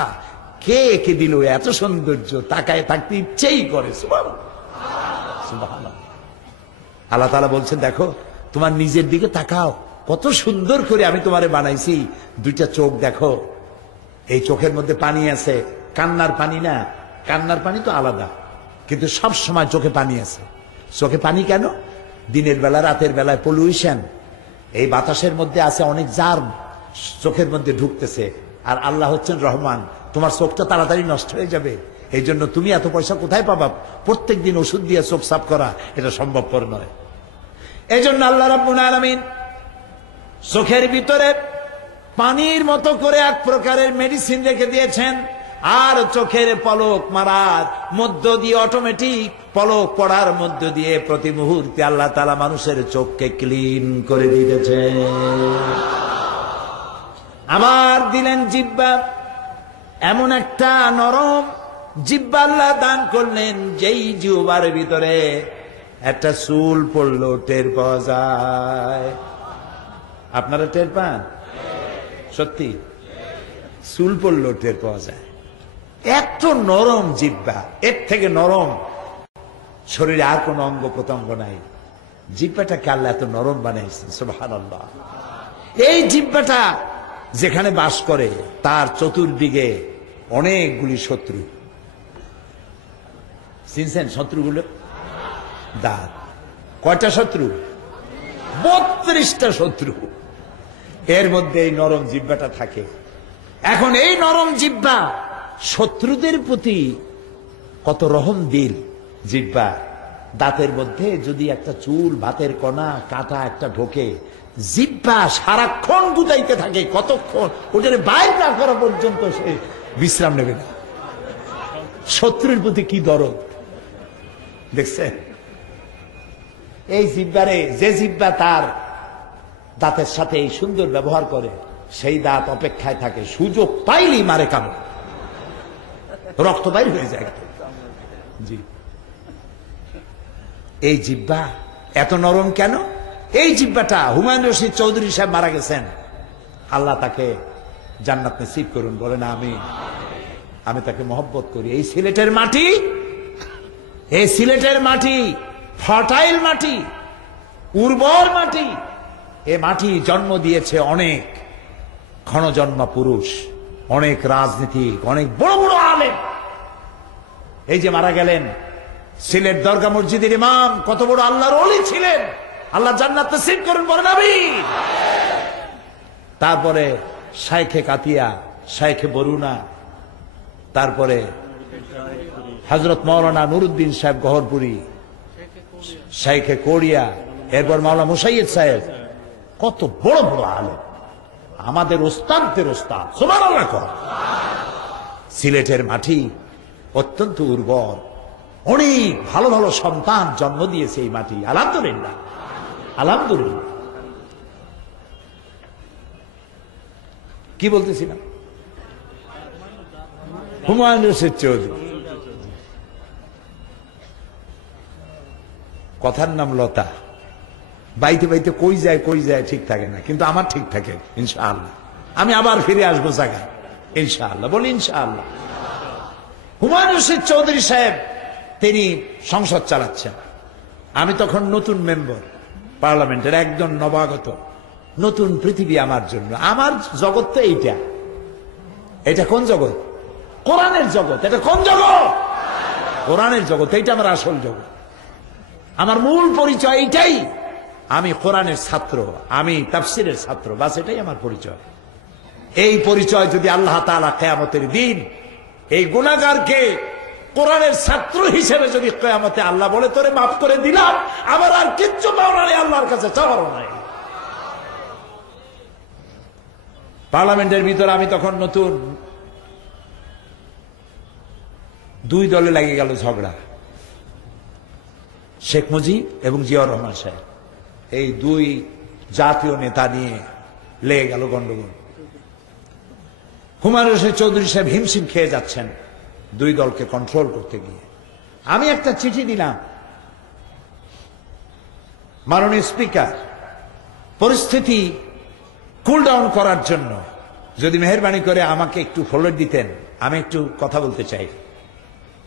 কে এঁকে দিল এত সৌন্দর্য? তাকায় থাকতে ইচ্ছেই করে। সুবহানাল্লাহ। আল্লাহ তাআলা বলছেন, দেখো তোমার নিজের দিকে তাকাও, কত সুন্দর করে আমি তোমারে বানাইছি। দুইটা চোখ দেখো, এই চোখের মধ্যে পানি আছে, কান্নার পানি না, কান্নার পানি তো আলাদা, কিন্তু সব সময় চোখে পানি আছে। চোখে পানি কেন? দিনের বেলা রাতের বেলায় পলিউশন, এই বাতাসের মধ্যে আছে অনেক জার্ম, চোখের মধ্যে ঢুকতেছে। আর আল্লাহ হচ্ছেন রহমান, তোমার চোখটা তাড়াতাড়ি নষ্ট হয়ে যাবে, এই জন্য তুমি এত পয়সা কোথায় পাবা প্রত্যেক দিন ওষুধ দিয়ে চোখ সাফ করা? এটা সম্ভবপর নয়। এই জন্য আল্লাহ রাব্বুল আলামিন চোখের ভিতরে পানির মতো করে এক প্রকারের মেডিসিন রেখে দিয়েছেন। আর চোখের পলক মারার মধ্য দিয়ে, অটোমেটিক পলক পড়ার মধ্য দিয়ে প্রতি মুহূর্তে আল্লাহ তাআলা মানুষের চোখকে ক্লিন করে দিতেছে। আবার দিলেন জিহ্বা, এমন একটা নরম জিহ্বা আল্লাহ দান করলেন, যেই জিহ্বার ভিতরে একটা চুল পড়লো টের পাওয়া যায়। আপনারা টের পান? সত্যি চুল পড়লো টের পাওয়া যায়। এত নরম জিহ্বা, এর থেকে নরম শরীরে আর কোন অঙ্গ প্রত্যঙ্গ নাই। জিহ্বাটাকে আল্লাহ এত নরম বানাইছেন, সুবহানাল্লাহ। এই জিহ্বাটা যেখানে বাস করে তার চতুর্দিকে অনেকগুলি শত্রু। চিনছেন শত্রুগুলো? দাঁত। কয়টা শত্রু? 32টা শত্রু এর মধ্যে এই নরম জিহ্বাটা থাকে। এখন এই নরম জিহ্বা শত্রুদের প্রতি কত রহম দিল জিহ্বা। দাঁতের মধ্যে যদি একটা চুল, ভাতের কণা, কাঁটা একটা ঢোকে, জিহ্বা সারাক্ষণ গুতাইতে থাকে। কতক্ষণ? ওটারে বাইর না করা পর্যন্ত সে বিশ্রাম নেবে না। শত্রুর প্রতি কি দরদ দেখছেন? এই জিহ্বারে, যে জিহ্বা তার দাঁতের সাথে এই সুন্দর ব্যবহার করে, সেই দাঁত অপেক্ষায় থাকে, সুযোগ পাইলেই মারে কামড়, রক্ত বাইর হয়ে যায়। জি, এই জিহ্বা এত নরম কেন? এই জিহ্বাটা, হুমায়ুন রশিদ চৌধুরী সাহেব মারা গেছেন, আল্লাহ তাকে জান্নাত নসিব করুন, বলে না আমি তাকে মহব্বত করি। এই সিলেটের মাটি, এই সিলেটের মাটি ফার্টাইল মাটি, উর্বর মাটি। এ মাটি জন্ম দিয়েছে অনেক ক্ষণজন্মা পুরুষ, অনেক রাজনীতিক, অনেক বড় বড় আলেম। এই যে মারা গেলেন সিলেট দরগা মসজিদের ইমাম, কত বড় আল্লাহর ওলি ছিলেন, আল্লাহ জান্নাত নসিব করুন, বলেন আমিন। তারপরে শাইখে কাতিয়া, শাইখে বরুণা, তারপরে হযরত মাওলানা নুরুদ্দিন সাহেব গহরপুরি, শাইখে কোরিয়া, এরপর মাওলানা মুসাইয়্যিদ সাহেব। কত বড় বড় আলেম, আমাদের ওস্তাদের ওস্তাদ, সুবহানাল্লাহ। সিলেটের মাটি অত্যন্ত উর্বর, অনেক ভালো ভালো সন্তান জন্ম দিয়েছে এই মাটি, আলহামদুলিল্লাহ, আলহামদুলিল্লাহ। কি বলতেছিলাম? হুমায়ুন রশিদ চৌধুরী, কথার নাম লতা। বাইতে বাইতে কই যায় ঠিক থাকে না, কিন্তু আমার ঠিক থাকে ইনশাআল্লাহ। আমি আবার ফিরে আসবো জায়গায় ইনশাআল্লাহ, বলি ইনশাআল্লাহ। হুমায়ুন রশিদ চৌধুরী সাহেব তিনি সংসদ চালাচ্ছেন। আমি তখন নতুন মেম্বার পার্লামেন্টের, একজন নবাগত, নতুন পৃথিবী আমার জন্য। আমার জগৎ তো এইটা। এটা কোন জগৎ? কোরআনের জগৎ। এটা কোন জগৎ? কোরআনের জগৎ। এইটা আমার আসল জগৎ। আমার মূল পরিচয় এইটাই, আমি কোরআনের ছাত্র, আমি তাফসীরের ছাত্র, বাস এটাই আমার পরিচয়। এই পরিচয় যদি আল্লাহ তাআলা কিয়ামতের দিন এই গুনাহগারকে কোরআনের ছাত্র হিসেবে যদি কিয়ামতে আল্লাহ বলে তোরে মাফ করে দিলাম, আমার আর কিচ্ছু পাওয়ার নেই, আল্লাহর কাছে চাওয়ারও নাই। পার্লামেন্টের ভিতরে আমি তখন নতুন, দুই দলে লেগে গেল ঝগড়া। শেখ মুজিব এবং জিয়াউর রহমান সাহেব, এই দুই জাতীয় নেতা নিয়ে লেগে গেল গন্ডগোল। হুমায়ুন রশিদ চৌধুরী সাহেব হিমশিম খেয়ে যাচ্ছেন দুই দলকে কন্ট্রোল করতে গিয়ে। আমি একটা চিঠি দিলাম, মাননীয় স্পিকার, পরিস্থিতি কুল ডাউন করার জন্য যদি মেহেরবানি করে আমাকে একটু ফলোয়ার দিতেন, আমি একটু কথা বলতে চাই।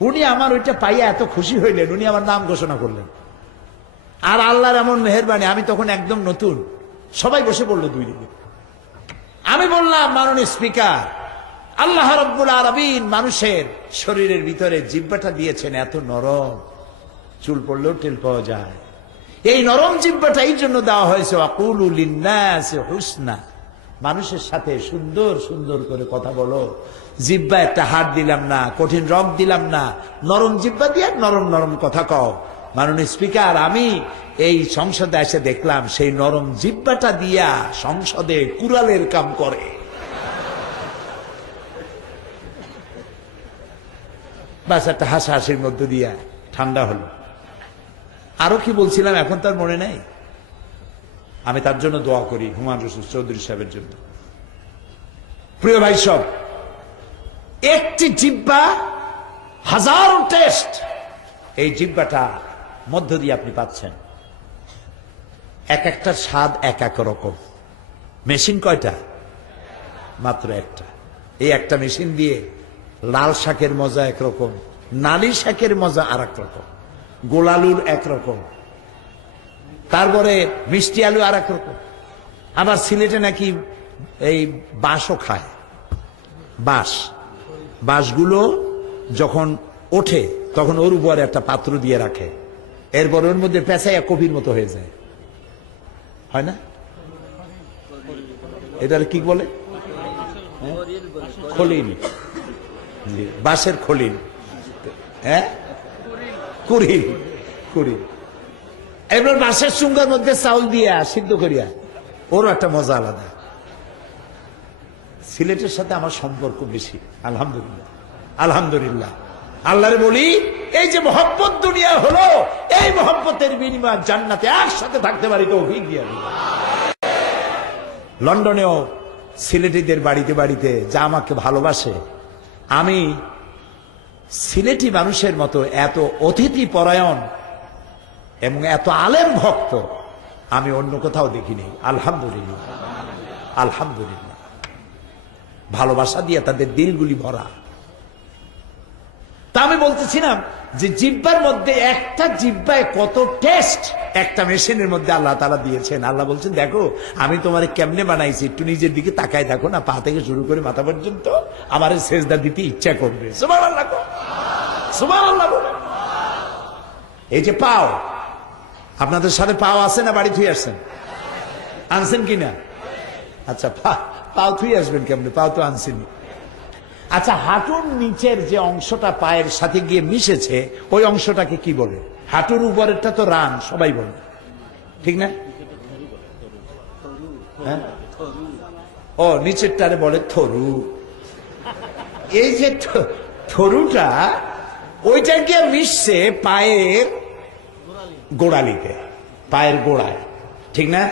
উনি আমার ওইটা পাইয়া এত খুশি হইলেন, উনি আমার নাম ঘোষণা করলেন। আর আল্লাহর এমন মেহেরবানি, আমি তখন একদম নতুন, সবাই বসে পড়লো দুই দিকে। আমি বললাম, মাননীয় স্পিকার, আল্লাহ রাব্বুল আলামিন মানুষের শরীরের ভিতরে জিহ্বাটা দিয়েছেন এত নরম, চুল পড়লেও টেল পাওয়া যায়। এই নরম জিহ্বাটা এই জন্য দেওয়া হয়েছে, ওয়াকুলু লিন্নাসি হুসনা, মানুষের সাথে সুন্দর সুন্দর করে কথা বলো। জিহ্বা একটা হাড় দিলাম না, কঠিন রগ দিলাম না, নরম জিহ্বা দিয়ে নরম নরম কথা কও। মাননীয় স্পিকার, আমি এই সংসদে এসে দেখলাম সেই নরম জিহ্বাটা দিয়া সংসদে কুড়ালের কাম করে। বাস একটা হাসাহাসির মধ্য দিয়া ঠান্ডা হলো। আরো কি বলছিলাম এখন তার মনে নাই। আমি তার জন্য দোয়া করি, হুমায়ুন রশিদ চৌধুরী সাহেবের জন্য। প্রিয় ভাই সব, একটি জিহ্বা হাজারো টেস্ট, এই জিহ্বাটা মধ্য দিয়ে আপনি পাচ্ছেন। এক একটা স্বাদ এক এক রকম। মেশিন কয়টা? মাত্র একটা। এই একটা মেশিন দিয়ে লাল শাকের মজা একরকম, নালি শাকের মজা আর এক রকম, গোলালুর একরকম, তারপরে মিষ্টি আলু আর এক রকম। আবার সিলেটে নাকি এই বাঁশও খায়। বাঁশগুলো যখন ওঠে তখন ওর উপরে একটা পাত্র দিয়ে রাখে, এরপর ওর মধ্যে পেঁচাইয়া কপির মতো হয়ে যায়, হয় না? এটার কি বলে? খলিল, বাঁশের খলিল, হ্যাঁ, কুড়িল। এবার বাঁশের চুঙ্গার মধ্যে চাউল দিয়া সিদ্ধ করিয়া, ওরও একটা মজা আলাদা। সিলেটের সাথে আমার সম্পর্ক বেশি, আলহামদুলিল্লাহ, আলহামদুলিল্লাহ। আল্লাহরে বলি, এই যে মহব্বত দুনিয়া হলো, এই মহব্বতের বিনিময়ে জান্নাতে একসাথে থাকতে পারি, তো অভিজ্ঞ দিয়া দিল। লন্ডনেও সিলেটিদের বাড়িতে বাড়িতে যা আমাকে ভালোবাসে, আমি সিলেটি মানুষের মতো এত অতিথি পরায়ণ এবং এত আলেম ভক্ত আমি অন্য কোথাও দেখিনি। আলহামদুলিল্লাহ, আলহামদুলিল্লাহ। ভালোবাসা দিয়ে তাদের দিলগুলি ভরা। তা আমি বলতেছিলাম যে জিহ্বার মধ্যে, একটা জিহ্বায় কত টেস্ট একটা মেশিনের মধ্যে আল্লাহ তাআলা দিয়েছেন। আল্লাহ বলছেন, দেখো আমি তোমারে কেমনে বানাইছি, একটু নিজের দিকে তাকায় দেখো না, পা থেকে শুরু করে মাথা পর্যন্ত আমার সেজদা দিতে ইচ্ছা করবে। সুবহানাল্লাহ, সুবহানাল্লাহ। এই যে পাও, আপনাদের সাথে পাও আছে না বাড়ি থুই আসছেন? আনছেন কিনা? আচ্ছা, পাও থুই আসবেন কেমনে? পাও তো আনছেনি। আচ্ছা, হাঁটুর নিচের যে অংশটা পায়ের সাথে গিয়ে মিশেছে ওই অংশটাকে কি বলে? হাঁটুর উপরেরটা তো রান, সবাই বলে, ঠিক না? হ্যাঁ, ও নিচেরটারে বলে থরু। এই যে থরুটা, ওইটা গিয়ে মিশছে পায়ের গোড়ালিতে, পায়ের গোড়ায়, ঠিক না?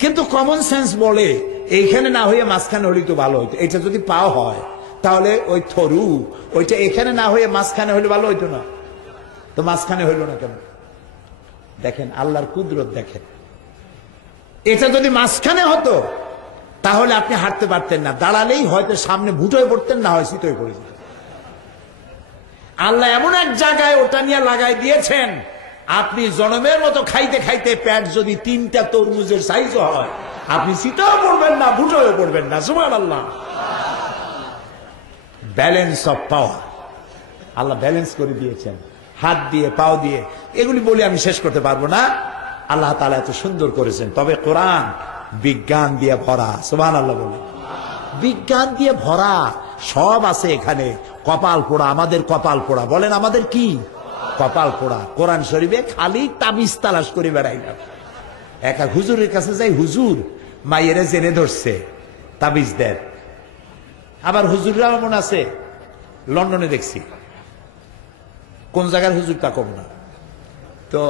কিন্তু কমন সেন্স বলে এইখানে না হয়ে মাঝখানে হলে তো ভালো হইতো। এটা যদি পাও হয় তাহলে ওই থরু ওইটা এখানে না হয়ে মাঝখানে হলে ভালো হইতো না? তো মাঝখানে হইল না কেন? দেখেন আল্লাহর কুদরত দেখেন। এটা যদি মাঝখানে হতো তাহলে আপনি হাঁটতে পারতেন না, দাঁড়ালেই হয়তো সামনে ভুট হয়ে পড়তেন, না হয় শীত হয়ে পড়ে যেতেন। আল্লাহ এমন এক জায়গায় ওটা নিয়ে লাগাই দিয়েছেন, আপনি জনমের মতো খাইতে খাইতে পেট যদি 3টা তরমুজের সাইজ হয়, আপনি শীতও পড়বেন না, ভুট হয়ে পড়বেন না। সুবহানাল্লাহ। Balance of power Allah balance করে দিয়েছেন, হাত দিয়ে পাও দিয়ে। এগুলি বলে আমি শেষ করতে পারবো না, আল্লাহ তাআলা এত সুন্দর করেছেন। তবে কোরআন বিজ্ঞান দিয়ে ভরা। সুবহানাল্লাহ বলে, বিজ্ঞান দিয়ে ভরা, সব আছে এখানে। কপাল পোড়া, আমাদের কপাল পোড়া। বলেন আমাদের কি কপাল পোড়া? কোরআন শরীফে খালি তাবিজ তালাশ করে বেড়াই না। এক হুজুরের কাছে যাই, হুজুর মাইয়েরা জেনে ধরছে, তাবিজ দেন। আবার হুজুররা এমন আছে, লন্ডনে দেখছি, কোন জায়গার হুজুর তা কম না, তো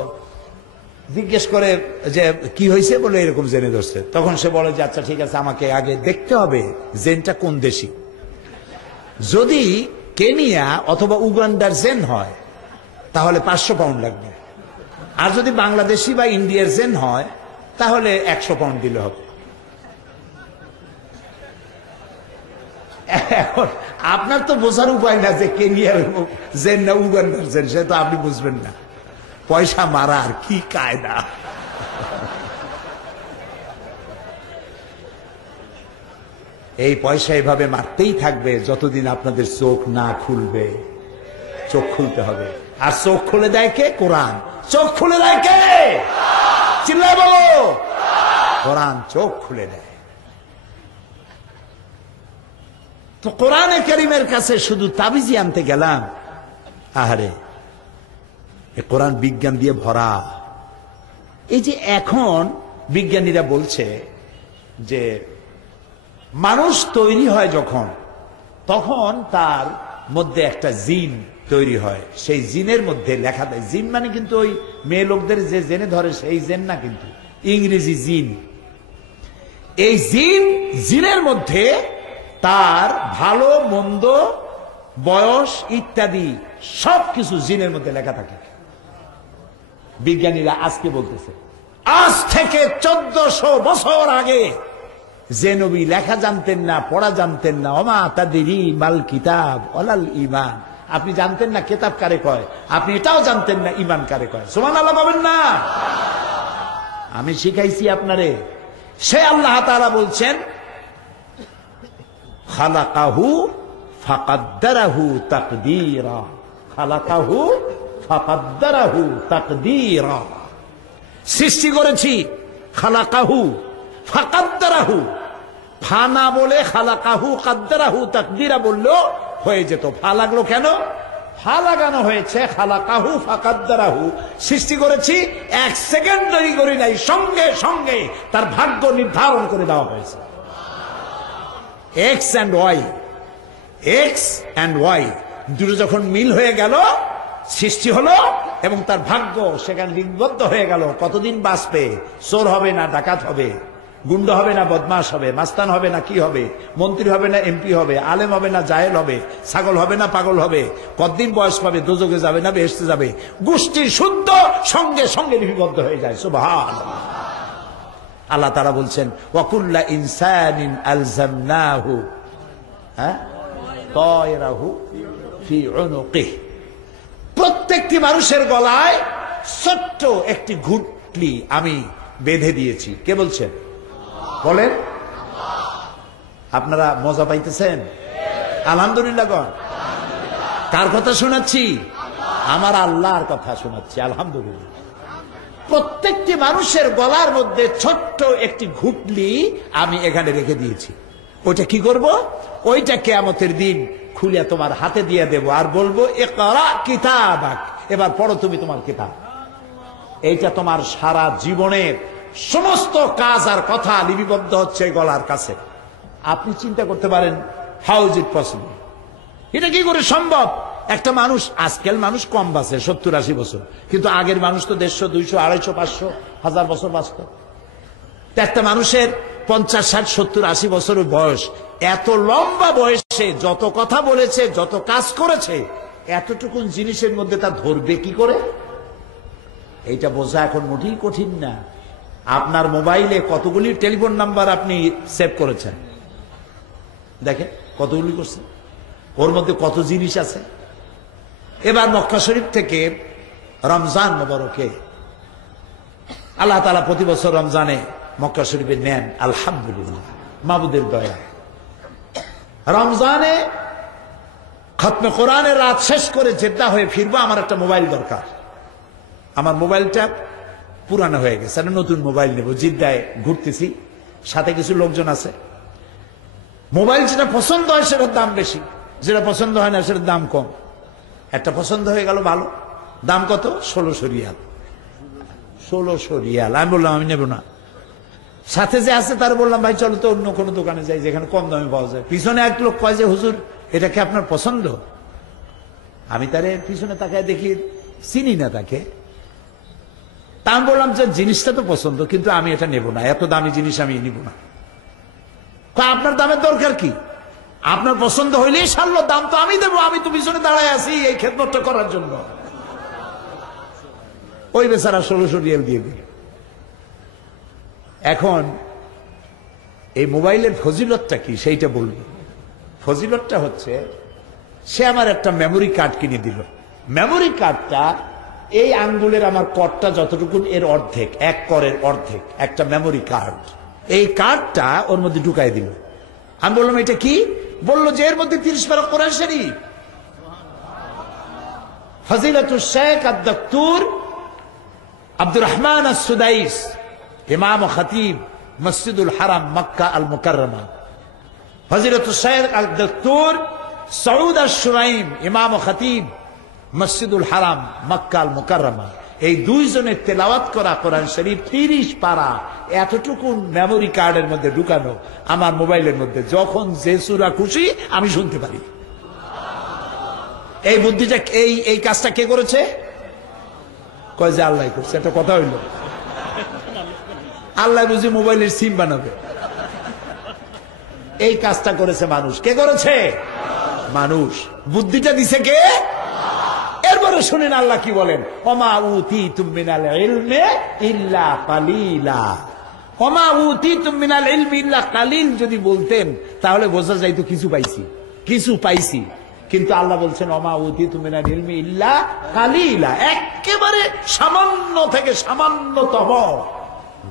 জিজ্ঞেস করে যে কি হয়েছে, বলে এরকম জেনে ধরছে। তখন সে বলে যে আচ্ছা ঠিক আছে, আমাকে আগে দেখতে হবে জেনটা কোন দেশি। যদি কেনিয়া অথবা উগান্ডার জেন হয় তাহলে 500 পাউন্ড লাগবে, আর যদি বাংলাদেশি বা ইন্ডিয়ার জেন হয় তাহলে 100 পাউন্ড দিলে হবে। এখন আপনার তো বোঝার উপায় না যে কেনিয়ার জেন না উগান্ডার জেন, সে তো আপনি বুঝবেন না। পয়সা মারার কি কায়দা! এই পয়সা এভাবে মারতেই থাকবে যতদিন আপনাদের চোখ না খুলবে। চোখ খুলতে হবে, আর চোখ খুলে দেয় কে? কোরআন। চোখ খুলে দেয় কে? চিল্লায় বলো, কোরআন চোখ খুলে দেয়। তো কোরআনে কারীমের কাছে শুধু তাবিজি আনতে গেলাম, আহারে কোরআন বিজ্ঞান দিয়ে ভরা। এই যে এখন বিজ্ঞানীরা বলছে যে মানুষ তৈরি হয় যখন, তখন তার মধ্যে একটা জিন তৈরি হয়, সেই জিনের মধ্যে লেখা দেয়। জিন মানে কিন্তু ওই মেয়ে লোকদের যে জেনে ধরে সেই জেন না, কিন্তু ইংরেজি জিন। এই জিনের মধ্যে তার ভালো মন্দ, বয়স ইত্যাদি সবকিছু জিনের মধ্যে লেখা থাকে। বিজ্ঞানীরা আজকে বলতেছে, আজ থেকে 1400 বছর আগে যে নবী লেখা জানতেন না, পড়া জানতেন না, ওমা তাদরি মাল কিতাব ওয়ালাল ঈমান, আপনি জানতেন না কিতাব কারে কয়, আপনি এটাও জানতেন না ঈমান কারে কয়। সুবহানাল্লাহ বলেন না? আমি শিখাইছি আপনারে। সে আল্লাহ তাআলা বলছেন খালাকাহু ফাকাদ্দারাহু তাকদীরা, খালাকাহু ফাকাদ্দারাহু তাকদীরা। সৃষ্টি করেছি, খালাকাহু ফাকাদ্দারাহু, ফা না বলে খালাকাহু কাদ্দারাহু তাকদীরা বললো হয়ে যেত। ফা লাগলো কেন? ফা লাগানো হয়েছে খালাকাহু ফাকাদ্দারাহু, সৃষ্টি করেছি, 1 সেকেন্ড দেরি করি নাই, সঙ্গে সঙ্গে তার ভাগ্য নির্ধারণ করে দেওয়া হয়েছে। এক্স অ্যান্ড ওয়াই দুটো যখন মিল হয়ে গেল, সৃষ্টি হলো এবং তার ভাগ্য সেখানে লিপিবদ্ধ হয়ে গেল। কতদিন বাঁচবে, চোর হবে না ডাকাত হবে, গুন্ড হবে না বদমাশ হবে, মাস্তান হবে না কি হবে, মন্ত্রী হবে না এমপি হবে, আলেম হবে না জাহেল হবে, ছাগল হবে না পাগল হবে, কতদিন বয়স পাবে, দোজখে যাবে না বেহেশতে যাবে, গোষ্ঠী শুদ্ধ, সঙ্গে সঙ্গে লিপিবদ্ধ হয়ে যায়। সুবহানাল্লাহ। আল্লাহ তাআলা বলছেন ওয়াকুল্লা ইনসানিন আলজামনাহু তায়রাহু ফি উনুকিহি, প্রত্যেকটি মানুষের গলায় ছোট্ট একটি ঘুঁটলি আমি বেঁধে দিয়েছি। কে বলছেন? বলেন। আপনারা মজা পাইতেছেন? আলহামদুলিল্লাহ গণ। কার কথা শোনাচ্ছি? আমার আল্লাহর কথা শোনাচ্ছি। আলহামদুলিল্লাহ। প্রত্যেকটি মানুষের গলার মধ্যে ছোট্ট একটি ঘুটলি আমি এখানে রেখে দিয়েছি। ওইটা কি করব? ওইটা কিয়ামতের দিন খুলে তোমার হাতে দিয়ে দেব আর বলবো ইকরা কিতাবাক, এবার পড়ো তুমি তোমার কিতাব। এইটা তোমার সারা জীবনের সমস্ত কাজ আর কথা লিপিবদ্ধ হচ্ছে গলার কাছে। আপনি চিন্তা করতে পারেন, হাউ ইজ ইট পসিবল? এটা কি করে সম্ভব? একটা মানুষ, আজকাল মানুষ কম বাঁচে 70-80 বছর, কিন্তু আগের মানুষ তো 150, 200, 250, 500, 1000 বছর বাঁচত। একটা মানুষের 50, 60, 70, 80 বছরের বয়স, এত লম্বা বয়সে যত কথা বলেছে, যত কাজ করেছে, এতটুকু জিনিসের মধ্যে তা ধরবে কি করে? এইটা বোঝা এখন মোটেই কঠিন না। আপনার মোবাইলে কতগুলি টেলিফোন নাম্বার আপনি সেভ করেছেন, দেখেন কতগুলি করছেন, ওর মধ্যে কত জিনিস আছে। এবার মক্কা শরীফ থেকে রমজান মোবারকে আল্লাহ তাআলা প্রতি বছর রমজানে মক্কা শরীফে নেন, আলহামদুলিল্লাহ, মাবুদের দয়া। রমজানে খতমে কোরআনের রাত শেষ করে জেদ্দা হয়ে ফিরবো, আমার একটা মোবাইল দরকার। আমার মোবাইলটা পুরানো হয়ে গেছে, একটা নতুন মোবাইল নেব। জিদ্দায় ঘুরতেছি, সাথে কিছু লোকজন আছে। মোবাইল যেটা পছন্দ হয় সেটার দাম বেশি, যেটা পছন্দ হয় না সেটার দাম কম। একটা পছন্দ হয়ে গেল ভালো, দাম কত? 1600 রিয়াল। 1600 রিয়াল। আমি বললাম আমি নেব না। সাথে যে আছে তার বললাম ভাই চলো তো অন্য কোনো দোকানে যাই যেখানে কম দামে পাওয়া যায়। পিছনে এক লোক কয় যে হুজুর এটা কি আপনার পছন্দ? আমি তারে পিছনে তাকায় দেখি চিনি না তাকে। তা আমি বললাম যে জিনিসটা তো পছন্দ, কিন্তু আমি এটা নেব না, এত দামি জিনিস আমি নিব না। আপনার দামের দরকার কি? আপনার পছন্দ হইলেই সারলো, দাম তো আমি দেবো, আমি তো পিছনে দাঁড়ায় আছি এই খেদমতটা করার জন্য। ওই বেচারা 1600 রিয়াল দিয়ে দিল। এখন এই মোবাইলের ফজিলতটা কি সেইটা বলব। ফজিলতটা হচ্ছে, সে আমার একটা মেমোরি কার্ড কিনে দিল। মেমোরি কার্ডটা এই আঙ্গুলের আমার কর্ডটা যতটুকু, এর অর্ধেক, এক করের অর্ধেক, একটা মেমোরি কার্ড। এই কার্ডটা ওর মধ্যে ঢুকাই দিল। আমি বললাম এটা কি? বললো যে এর মধ্যে 30 পারা কোরআন শরীফ। ফজিলাতুল শেখ আদ-দক্তুর আব্দুর রহমান আস-সুদাইস, ইমাম ও খতিব মসজিদুল হারাম মক্কা আল মুকাররমা। ফজিলাতুল শেখ আদ-দক্তুর সৌদ আশ-শুরাইম, ইমাম ও খতিব মসজিদুল হারাম মক্কা আল মুকাররমা। এই দুইজনের তেলাওয়াত করা কোরআন শরীফ 30 পারা এতটুকু মেমোরি কার্ডের মধ্যে ঢুকানো আমার মোবাইলের মধ্যে। যখন যে সূরা খুশি আমি শুনতে পারি। এই বুদ্ধিটা, এই কাজটা কে করেছে? কয় যে আল্লাহ করছে। একটা কথা হইল, আল্লাহ বুঝি মোবাইলের সিম বানাবে। এই কাজটা করেছে মানুষ। কে করেছে? মানুষ। বুদ্ধিটা দিছে কে? এরপরে শুনেন আল্লাহ কি বলেন, ওমা উতীতুম মিনাল ইলমি ইল্লা কালিলা। ওমা উতীতুম মিনাল ইলমি ইল্লা কালিল যদি বলতেন তাহলে বোঝা যাইতো কিছু পাইছি, কিছু পাইছি। কিন্তু আল্লাহ বলছেন ওমা উতীতুম মিনাল ইলমি ইল্লা কালিলা, একেবারে সামান্য থেকে সামান্যতম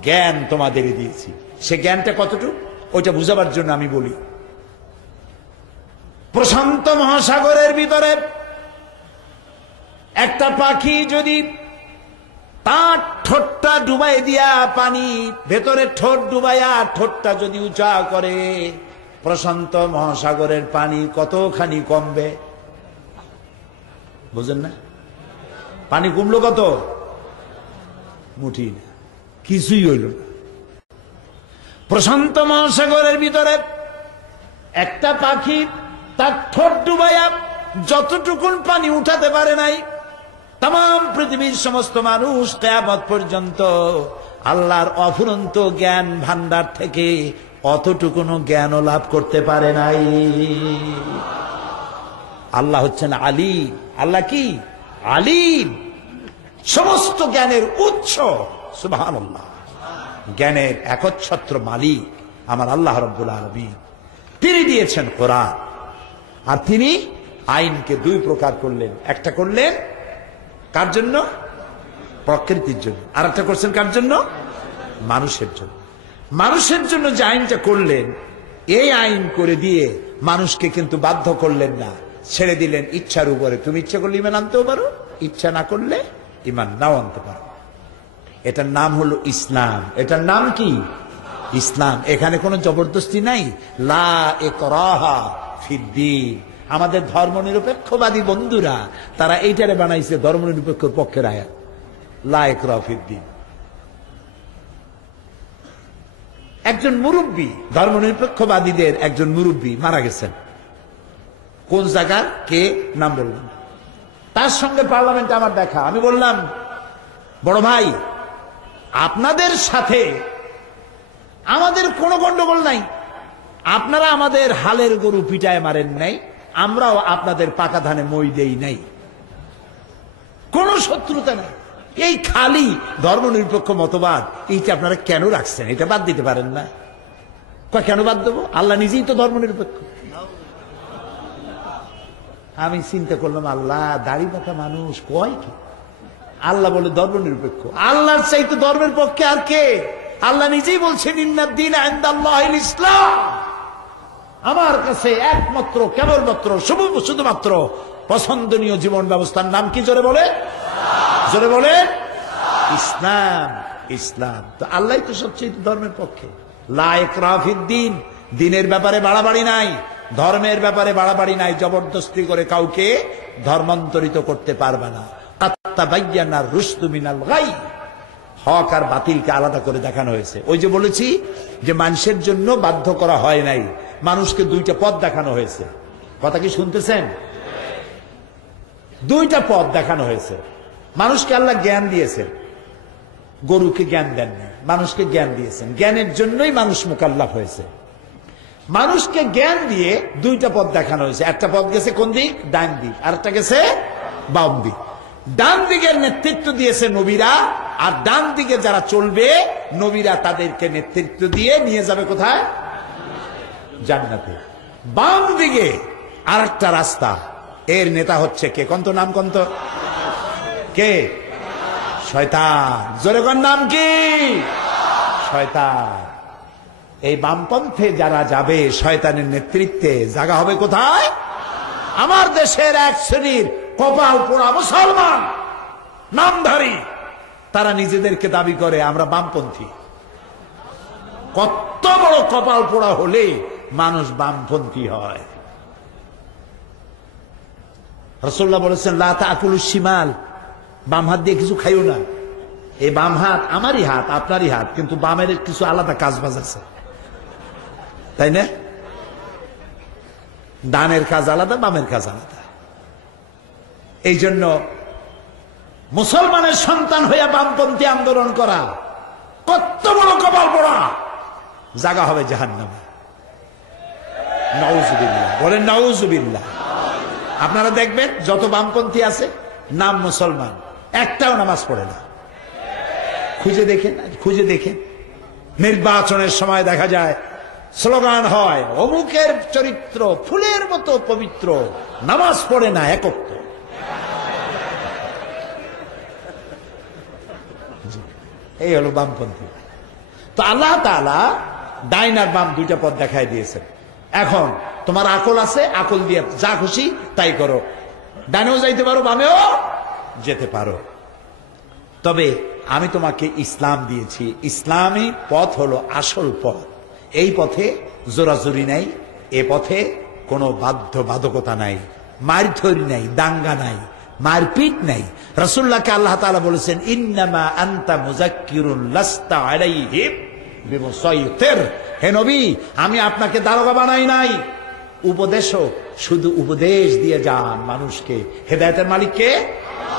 জ্ঞান তোমাদের দিয়েছি। সে জ্ঞানটা কতটুকু ওইটা বুঝাবার জন্য আমি বলি, প্রশান্ত মহাসাগরের ভিতরে একটা পাখি যদি তার ঠোঁটটা ডুবাই দিয়া, পানি ভেতরে ঠোঁট ডুবাইয়া ঠোঁটটা যদি উঁচা করে, প্রশান্ত মহাসাগরের পানি কতখানি কমবে? বুঝেন না? পানি কমলো কত? মুঠি না, কিছুই হইল না। প্রশান্ত মহাসাগরের ভিতরে একটা পাখি তার ঠোঁট ডুবাইয়া যতটুকুন পানি উঠাতে পারে নাই, তাম পৃথিবীর সমস্ত মানুষ কিয়ামত পর্যন্ত আল্লাহর অফুরন্ত জ্ঞান ভান্ডার থেকে অতটুকুনো জ্ঞানও লাভ করতে পারে নাই। আল্লাহ হচ্ছেন আলিম। আল্লাহ কি? আলিম, সমস্ত জ্ঞানের উৎস। সুবহানাল্লাহ। জ্ঞানের একচ্ছত্র মালিক আমার আল্লাহ রাব্বুল আলামিন। তিনি দিয়েছেন কোরআন, আর তিনি আইনকে দুই প্রকার করলেন। একটা করলেন কার জন্য? প্রকৃতির জন্য। আর একটা করছেন কার জন্য? মানুষের জন্য। মানুষের জন্য যে আইনটা করলেন, এই আইন করে দিয়ে মানুষকে কিন্তু বাধ্য করলেন না, ছেড়ে দিলেন ইচ্ছার উপরে। তুমি ইচ্ছা করলে ইমান আনতেও পারো, ইচ্ছা না করলে ইমান নাও আনতে পারো। এটার নাম হলো ইসলাম। এটার নাম কি? ইসলাম। এখানে কোনো জবরদস্তি নাই। লা ইকরাহা ফিদ্দীন। আমাদের ধর্মনিরপেক্ষবাদী বন্ধুরা তারা এইটারে বানাইছে ধর্মনিরপেক্ষর পক্ষের আয়াত, লা ইকরাহা ফিদ্দীন। একজন মুরব্বী, ধর্মনিরপেক্ষবাদীদের একজন মুরব্বী মারা গেছেন। কোন জায়গার কে নাম বললেন, তার সঙ্গে পার্লামেন্টে আমার দেখা। আমি বললাম, বড় ভাই, আপনাদের সাথে আমাদের কোনো গন্ডগোল নাই। আপনারা আমাদের হালের গরু পিটায় মারেন নাই, আমরাও আপনাদের পাকা ধানে মই দেই নাই, কোনো শত্রুতা নাই। এই খালি ধর্মনিরপেক্ষ মতবাদ এইটা আপনারা কেন রাখছেন? এটা বাদ দিতে পারেন না? কেন বাদ দেবো? আল্লাহ নিজেই তো ধর্মনিরপেক্ষ। আমি চিন্তা করলাম, আল্লাহ দাড়ি মাথা মানুষ কয় কি? আল্লাহ বলে ধর্মনিরপেক্ষ। আল্লাহর চাইতে ধর্মের পক্ষে আর কে? আল্লাহ নিজেই বলছেন, ইন্নাদ-দীন ইনদাল্লাহিল ইসলাম। আমার কাছে একমাত্র, কেবলমাত্র, শুধুমাত্র পছন্দনীয় জীবন ব্যবস্থার নাম কি? জোরে বলে, জোরে বলে, ইসলাম। ইসলাম তো আল্লাহ তো সবচেয়ে ধর্মের পক্ষে। লা ইকরাহা ফিদ্দীন। দিনের ব্যাপারে বাড়াবাড়ি নাই, ধর্মের ব্যাপারে বাড়াবাড়ি নাই। জবরদস্তি করে কাউকে ধর্মান্তরিত করতে পারবে না। তাবায়্যানা রুশদু মিনাল গাই। হক আর বাতিলকে আলাদা করে দেখানো হয়েছে। ওই যে বলেছি যে মানুষের জন্য বাধ্য করা হয় নাই, মানুষকে দুইটা পথ দেখানো হয়েছে। কথা কি শুনতেছেন? দুইটা পথ দেখানো হয়েছে। মানুষকে আল্লাহ জ্ঞান দিয়েছেন, গরুকে জ্ঞান দেননি, মানুষকে জ্ঞান দিয়েছেন। জ্ঞানের জন্যই মানুষ মুকাল্লাফ হয়েছে। মানুষকে জ্ঞান দিয়ে দুইটা পথ দেখানো হয়েছে। একটা পথ গেছে কোন দিক? ডান দিক। আর একটা গেছে বাম দিক। ডান দিকের নেতৃত্ব দিয়েছে নবীরা, আর ডান দিকে যারা চলবে নবীরা তাদেরকে নেতৃত্ব দিয়ে নিয়ে যাবে কোথায়? জান্নাতে। বাম দিকে আর একটা রাস্তা, এর নেতা হচ্ছে কে? কন্ত নাম কন্ত কে? শয়তান। জোরে কোন নাম কি? শয়তান। এই বামপন্থে যারা যাবে শয়তানের নেতৃত্বে, জায়গা হবে কোথায়? আমার দেশের এক শ্রেণীর কপাল পোড়া মুসলমান নামধারী, তারা নিজেদেরকে দাবি করে আমরা বামপন্থী। কত বড় কপাল পোড়া হলে মানুষ বামপন্থী হয়? রাসূলুল্লাহ বলেছেন, লা তাকুলুশ শিমাল। বাম হাত দিয়ে কিছু খাইও না। এই বাম হাত আমারই হাত, আপনারই হাত, কিন্তু বামের কিছু আলাদা কাজবাজ আছে, তাই না? ডানের কাজ আলাদা, বামের কাজ আলাদা। এই জন্য মুসলমানের সন্তান হইয়া বামপন্থী আন্দোলন করা কত বড় কপাল পোড়া, জায়গা হবে জাহান্নামে। নাউজুবিল্লাহ, বলেন নাউজুবিল্লাহ। আপনারা দেখবেন যত বামপন্থী আছে, নাম মুসলমান, একটাও নামাজ পড়ে না। খুঁজে দেখেন, খুঁজে দেখেন। নির্বাচনের সময় দেখা যায় স্লোগান হয়, অমুকের চরিত্র ফুলের মতো পবিত্র, নামাজ পড়ে না একক। এই হলো বামপন্থী। তো আল্লাহ তাআলা ডাইন আর বাম দুইটা পথ দেখাই দিয়েছেন। এখন তোমার আকল আছে, আকল দিয়ে যা খুশি তাই করো। ডানেও যাইতে পারো, বামেও যেতে পারো। তবে আমি তোমাকে ইসলাম দিয়েছি। ইসলামী পথ হলো আসল পথ। এই পথে জোরাজুরি নাই, এ পথে কোনো বাধ্যবাধকতা নাই, মারধরি নাই, দাঙ্গা নাই, মারপিট নাই। রাসূলুল্লাহকে আল্লাহ তাআলা বলেছেন, ইন্নামা আনতা মুযাক্কিরুন লাস্তা আলাইহিম বিমুসাইতির। হে নবী, আমি আপনাকে দারোগা বানাই নাই, উপদেশক। শুধু উপদেশ দিয়ে যান মানুষকে। হেদায়েতের মালিক কে?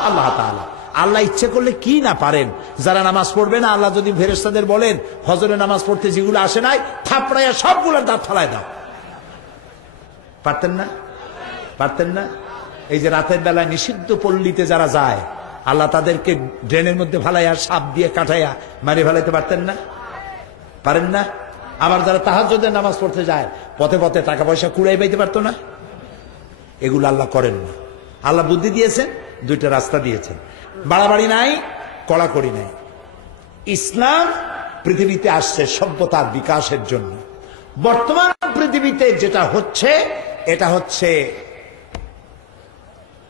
আল্লাহ তাআলা। আল্লাহ ইচ্ছে করলে কি না পারেন। যারা নামাজ পড়বে না, আল্লাহ যদি ফেরেশতাদের বলেন ফজরে নামাজ পড়তে যেগুলো আসে নাই, থাপড়াইয়া সবগুলোর দাঁত ফালায় দাও, পারতেন না? পারতেন না? এই যে রাতের বেলায় নিষিদ্ধ পল্লীতে যারা যায়, আল্লাহ তাদেরকে ড্রেনের মধ্যে ফালাইয়া সাপ দিয়ে কাটাইয়া মারি ফেলাইতে পারতেন না? পারেন না? আবার যারা তাহাজ্জুদের নামাজ পড়তে যায়, পথে পথে টাকা পয়সা কুড়াই পাইতে পারতো না? এগুলো আল্লাহ করেন না। আল্লাহ বুদ্ধি দিয়েছেন, দুইটা রাস্তা দিয়েছেন। বাড়াবাড়ি নাই, কড়াকড়ি নাই। ইসলাম পৃথিবীতে আসছে সভ্যতার বিকাশের জন্য। বর্তমান পৃথিবীতে যেটা হচ্ছে, এটা হচ্ছে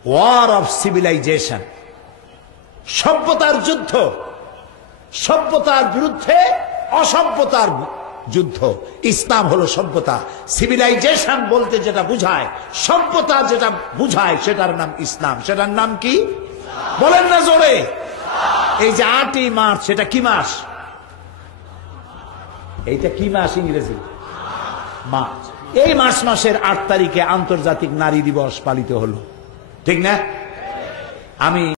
ওয়ার অফ সিভিলাইজেশন, সভ্যতার যুদ্ধ। সভ্যতার বিরুদ্ধে অসভ্যতার যুদ্ধ। ইসলাম হলো সভ্যতা। সিভিলাইজেশন বলতে যেটা বুঝায়, সভ্যতা যেটা বুঝায়, সেটার নাম ইসলাম। সেটার নাম কি বলেন না জোরে? এই যে 8ই মার্চ, সেটা কি মাস? এইটা কি মাস ইংরেজি? মার্চ। এই মার্চ মাসের 8 তারিখে আন্তর্জাতিক নারী দিবস পালিত হলো, ঠিক না? আমি